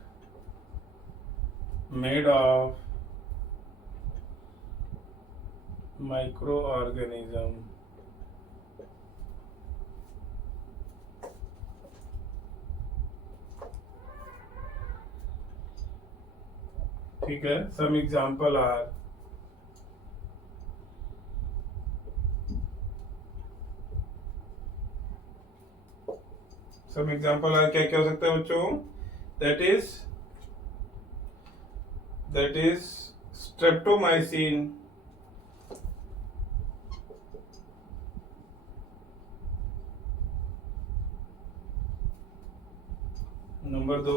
made of microorganism ठीक है। some example are क्या क्या हो सकता है बच्चों? that is streptomycin, number 2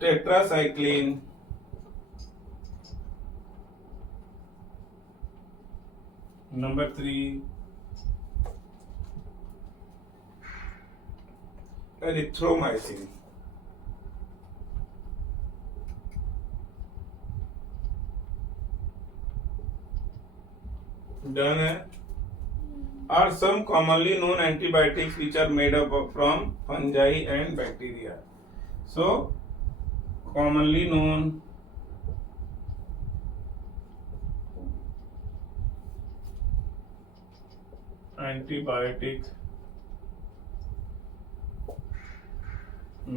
tetracycline, number 3 erythromycin. Done है। Are some commonly known antibiotics which are made up from fungi and bacteria. So commonly known antibiotics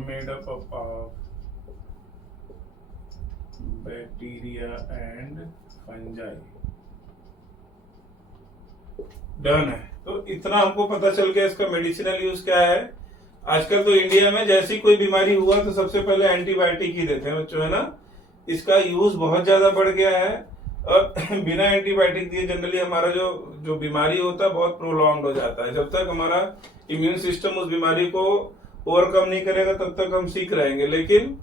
made up of bacteria and fungi। Done है। तो इतना हमको पता चल गया इसका medicinal use क्या है। आजकल तो इंडिया में जैसी कोई बीमारी हुआ तो सबसे पहले एंटीबायोटिक ही देते हैं बच्चों, है ना। इसका यूज बहुत ज्यादा बढ़ गया है और बिना एंटीबायोटिक दिए जनरली हमारा जो बीमारी होता है बहुत प्रोलॉन्ग हो जाता है। जब तक हमारा इम्यून सिस्टम उस बीमारी को ओवरकम नहीं करेगा तब तक हम सीख रहेंगे। लेकिन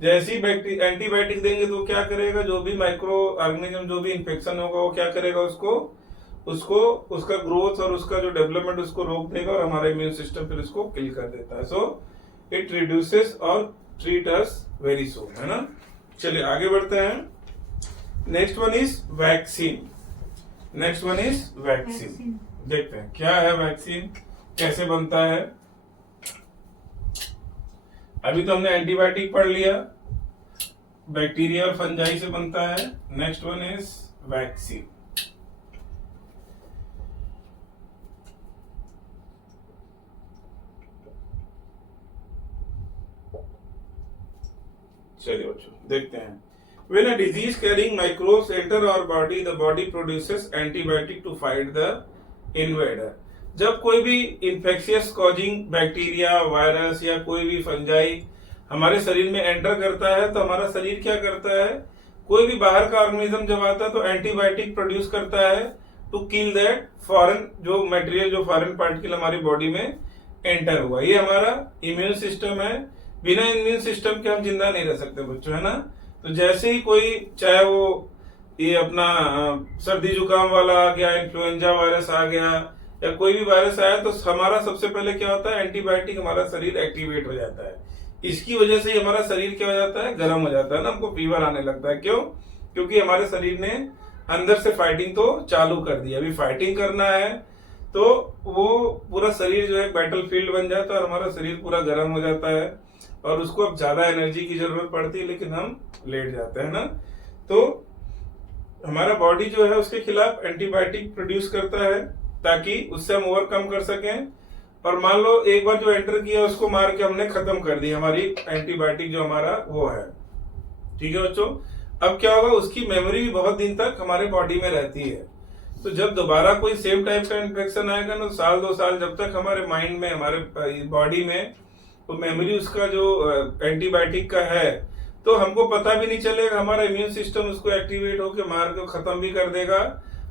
जैसी एंटीबायोटिक देंगे तो क्या करेगा, जो भी माइक्रो ऑर्गेनिज्म जो भी इंफेक्शन होगा वो क्या करेगा, उसको उसका ग्रोथ और उसका जो डेवलपमेंट उसको रोक देगा और हमारा इम्यून सिस्टम फिर उसको किल कर देता है। सो इट रिड्यूसेस और ट्रीट अस वेरी सून, है ना। चलिए आगे बढ़ते हैं। Next one is vaccine. देखते हैं क्या है वैक्सीन, कैसे बनता है। अभी तो हमने एंटीबायोटिक पढ़ लिया, बैक्टीरिया और फंजाई से बनता है। Next one is vaccine. चलिए बच्चों देखते हैं। When a disease carrying microbes enter our body, the body produces antibiotic to fight the invader। जब कोई भी इन्फेक्शियस कॉजिंग बैक्टीरिया, वायरस या कोई भी फंजाई हमारे शरीर में एंटर करता है तो हमारा शरीर क्या करता है, कोई भी बाहर का ऑर्गेनिज्म जब आता है तो एंटीबायोटिक प्रोड्यूस करता है टू किल दैट फॉरेन जो मटेरियल, जो फॉरेन पार्टिकल हमारी बॉडी में एंटर हुआ। ये हमारा इम्यून सिस्टम है। बिना इम्यून सिस्टम के हम जिंदा नहीं रह सकते बच्चों, है ना। तो जैसे ही कोई, चाहे वो ये अपना सर्दी जुकाम वाला आ गया, इन्फ्लुएंजा वायरस आ गया या कोई भी वायरस आया, तो हमारा सबसे पहले क्या होता है, एंटीबायोटिक हमारा शरीर एक्टिवेट हो जाता है। इसकी वजह से हमारा शरीर क्या हो जाता है, गर्म हो जाता है ना, हमको फीवर आने लगता है। क्यों? क्योंकि हमारे शरीर ने अंदर से फाइटिंग तो चालू कर दी। अभी फाइटिंग करना है तो वो पूरा शरीर जो है बैटल फील्ड बन जाता है और हमारा शरीर पूरा गर्म हो जाता है और उसको अब ज्यादा एनर्जी की जरूरत पड़ती है, लेकिन हम लेट जाते हैं ना। तो हमारा बॉडी जो है उसके खिलाफ एंटीबायोटिक प्रोड्यूस करता है ताकि उससे हम ओवरकम कर सकें। और मान लो एक बार जो एंटर किया उसको मार के हमने खत्म कर दी, हमारी एंटीबायोटिक जो हमारा वो है। ठीक है बच्चों, अब क्या होगा, उसकी मेमोरी भी बहुत दिन तक हमारे बॉडी में रहती है। तो जब दोबारा कोई सेम टाइप का इन्फेक्शन आएगा ना, साल 2 साल जब तक हमारे माइंड में, हमारे बॉडी में तो मेमोरी उसका जो एंटीबायोटिक का है, तो हमको पता भी नहीं चलेगा। हमारा इम्यून सिस्टम उसको एक्टिवेट होकर मार के खत्म भी कर देगा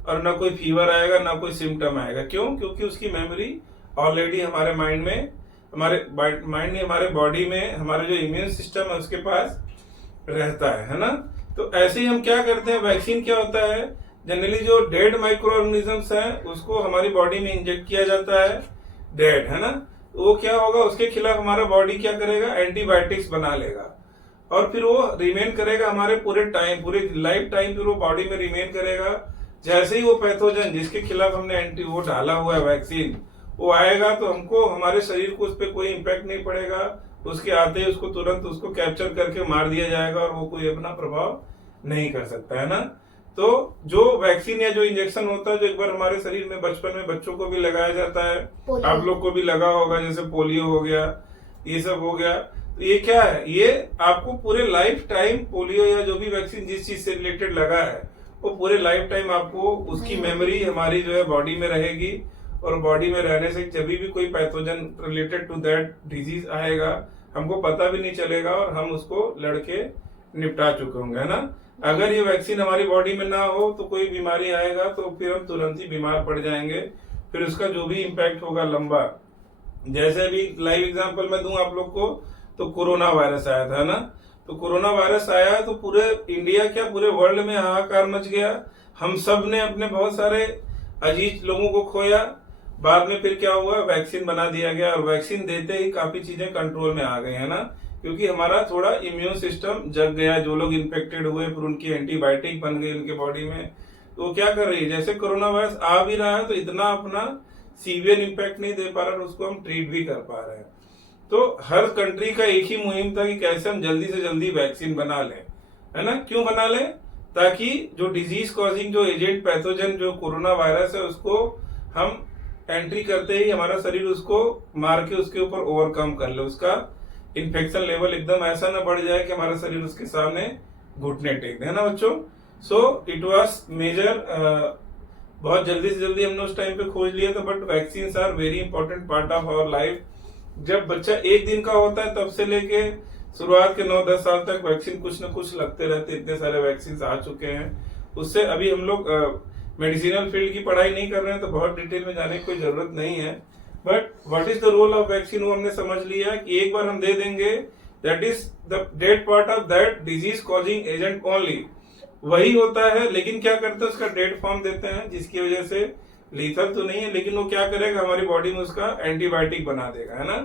और ना कोई फीवर आएगा ना कोई सिम्टम आएगा। क्यों? क्योंकि उसकी मेमोरी ऑलरेडी हमारे माइंड में हमारे माइंड नहीं, हमारे बॉडी में हमारे जो इम्यून सिस्टम है उसके पास रहता है ना। तो ऐसे ही हम क्या करते हैं, वैक्सीन क्या होता है, जनरली जो डेड माइक्रो ऑर्गेनिजम्स हैं उसको हमारी बॉडी में इंजेक्ट किया जाता है, डेड है ना। तो वो क्या होगा, उसके खिलाफ हमारा बॉडी क्या करेगा, एंटीबायोटिक्स बना लेगा और फिर वो रिमेन करेगा हमारे पूरे टाइम, पूरे लाइफ टाइम फिर वो बॉडी में रिमेन करेगा। जैसे ही वो पैथोजन जिसके खिलाफ हमने एंटी वो डाला हुआ है वैक्सीन, वो आएगा तो हमको, हमारे शरीर को उस पर कोई इम्पैक्ट नहीं पड़ेगा, उसके आते ही उसको तुरंत उसको कैप्चर करके मार दिया जाएगा और वो कोई अपना प्रभाव नहीं कर सकता है ना। तो जो वैक्सीन या जो इंजेक्शन होता है, जो एक बार हमारे शरीर में बचपन में बच्चों को भी लगाया जाता है, आप लोग को भी लगा होगा, जैसे पोलियो हो गया, ये सब हो गया, तो ये क्या है, ये आपको पूरे लाइफ टाइम पोलियो या जो भी वैक्सीन जिस चीज से रिलेटेड लगा है वो पूरे लाइफ टाइम आपको उसकी मेमोरी हमारी जो है बॉडी में रहेगी। और बॉडी में रहने से जब भी कोई pathogen related to that disease आएगा हमको पता भी नहीं चलेगा और हम उसको लड़के निपटा चुके होंगे, है ना। अगर ये वैक्सीन हमारी बॉडी में ना हो तो कोई बीमारी आएगा तो फिर हम तुरंत ही बीमार पड़ जाएंगे, फिर उसका जो भी इम्पैक्ट होगा लंबा, जैसे अभी लाइव एग्जांपल मैं दूं आप लोग को, तो कोरोना वायरस आया था ना। तो कोरोना वायरस आया तो पूरे इंडिया क्या पूरे वर्ल्ड में हाहाकार मच गया, हम सब ने अपने बहुत सारे अजीज लोगों को खोया। बाद में फिर क्या हुआ, वैक्सीन बना दिया गया और वैक्सीन देते ही काफी चीजें कंट्रोल में आ गई है ना, क्योंकि हमारा थोड़ा इम्यून सिस्टम जग गया। जो लोग इन्फेक्टेड हुए फिर उनकी एंटीबायोटिक बन गई उनके बॉडी में, तो वो क्या कर रही है, जैसे कोरोना वायरस आ भी रहा है तो इतना अपना सीवियर इम्पैक्ट नहीं दे पा रहा और उसको हम ट्रीट भी कर पा रहे हैं। तो हर कंट्री का एक ही मुहिम था कि कैसे हम जल्दी से जल्दी वैक्सीन बना लें, है ना। क्यों बना लें, ताकि जो डिजीज कॉजिंग जो एजेंट पैथोजन जो कोरोना वायरस है उसको हम एंट्री करते ही हमारा शरीर उसको मार के उसके ऊपर ओवरकम कर ले, उसका इन्फेक्शन लेवल एकदम ऐसा ना बढ़ जाए कि हमारा शरीर उसके सामने घुटने टेक दे, है ना बच्चों। सो इट वाज मेजर, बहुत जल्दी से जल्दी हमने उस टाइम पे खोज लिया था। But vaccine are very important part of our life. जब बच्चा 1 दिन का होता है तब से लेके शुरुआत के 9-10 साल तक वैक्सीन कुछ न कुछ लगते रहते, इतने सारे वैक्सीन आ चुके हैं। उससे अभी हम लोग मेडिसिनल फील्ड की पढ़ाई नहीं कर रहे हैं तो बहुत डिटेल में जाने की कोई जरूरत नहीं है। But what is the role of vaccine, वो हमने समझ लिया कि एक बार हम दे देंगे, that is the dead part of that disease causing agent only, वही होता है। लेकिन क्या करते हैं, उसका डेड फॉर्म देते हैं जिसकी वजह से लीथल तो नहीं है, लेकिन वो क्या करेगा, हमारी बॉडी में उसका एंटीबायोटिक बना देगा, है ना।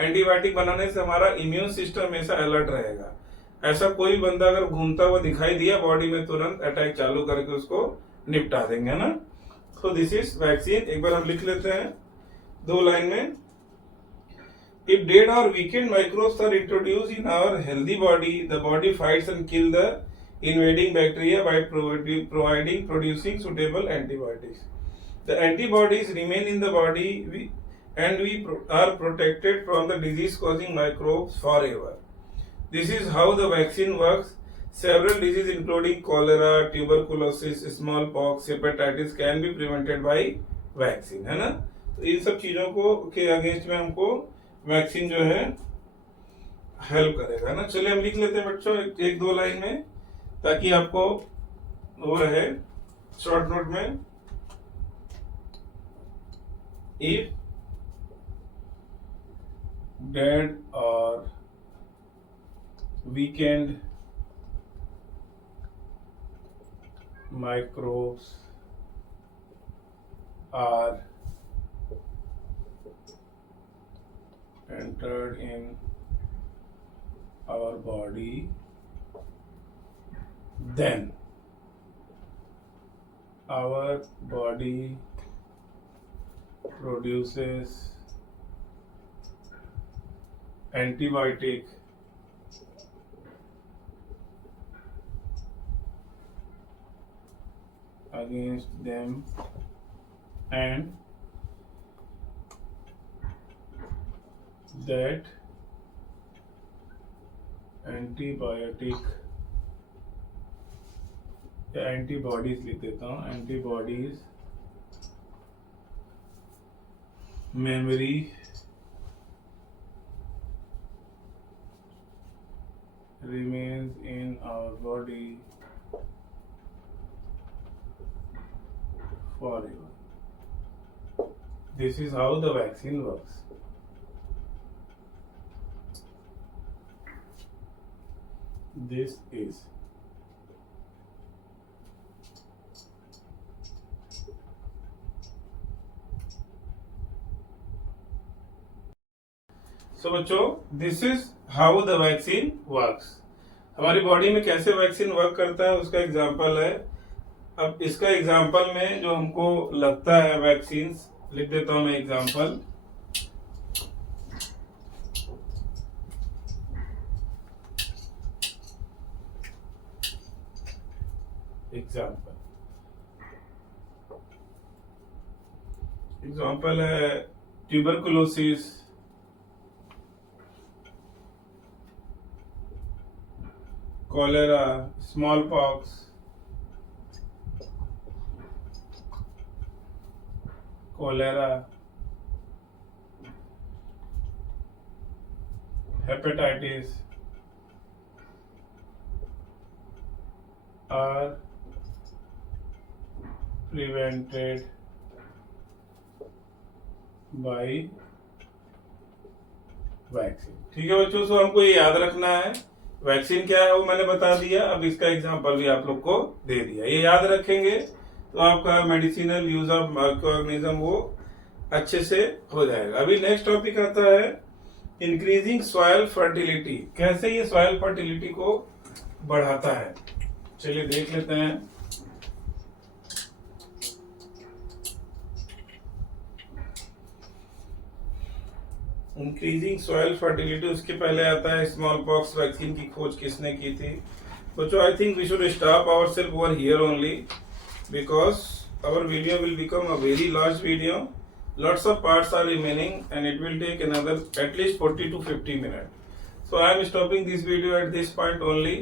एंटीबायोटिक बनाने से हमारा इम्यून सिस्टम हमेशा अलर्ट रहेगा। ऐसा कोई बंदा अगर घूमता हुआ दिखाई दिया बॉडी में, तुरंत अटैक चालू करके उसको निपटा देंगे ना। सो दिस इज वैक्सीन। एक बार हम लिख लेते हैं 2 लाइन में। If dead or weakened microbes are introduced in our healthy body, the body fights and kill the invading bacteria by producing suitable antibiotics. The antibodies remain in the body and we are protected from the disease-causing microbes forever. This is how the vaccine works. Several diseases including cholera, tuberculosis, smallpox, hepatitis can be prevented by vaccine, है ना। तो इन सब चीजों को के against में हमको vaccine जो है हेल्प करेगा ना। चलिए हम लिख लेते हैं बच्चों 1-2 लाइन में, ताकि आपको वो रहे शॉर्ट नोट में। इफ डेड और weakened microbes are entered in our body, then our body produces antibiotic against them and that antibiotic या एंटीबॉडीज लिख देता हूँ, antibodies memory remains in our body forever. This is how the vaccine works. this is. So बच्चों, this is how the vaccine works. हमारी body में कैसे vaccine work करता है उसका एग्जांपल है. अब इसका एग्जांपल में जो हमको लगता है वैक्सीन, लिख देता हूं मैं एग्जांपल. एग्जांपल है tuberculosis, cholera, small pox, cholera, hepatitis are prevented by vaccine. ठीक है बच्चों, सो हमको ये याद रखना है वैक्सीन क्या है वो मैंने बता दिया. अब इसका एग्जांपल भी आप लोग को दे दिया. ये याद रखेंगे तो आपका medicinal use of micro organism वो अच्छे से हो जाएगा. अभी नेक्स्ट टॉपिक आता है इंक्रीजिंग सॉइल फर्टिलिटी. कैसे ये सॉइल फर्टिलिटी को बढ़ाता है, चलिए देख लेते हैं. इंक्रीजिंग सॉइल फर्टिलिटी, उसके पहले आता है स्मॉल पॉक्स वैक्सीन की खोज किसने की थी. बच्चों, I think we should stop our self over here only because our video will become a very large video. Lots of parts are remaining and it will take another at least 40 to 50 minutes. So I am stopping this video at this point only.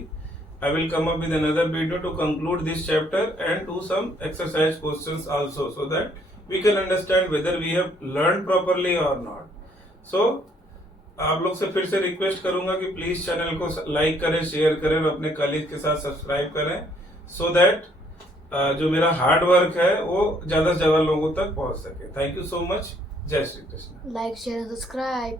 I will come up with another video to conclude this chapter and do some exercise questions also so that we can understand whether we have learned properly or not. So आप लोग से फिर से request करूंगा कि please channel को like करें, share करें और अपने कलीग के साथ सब्सक्राइब करें so that जो मेरा हार्ड वर्क है वो ज्यादा से ज्यादा लोगों तक पहुंच सके. Thank you so much. जय Shri Krishna. Like, share, and subscribe.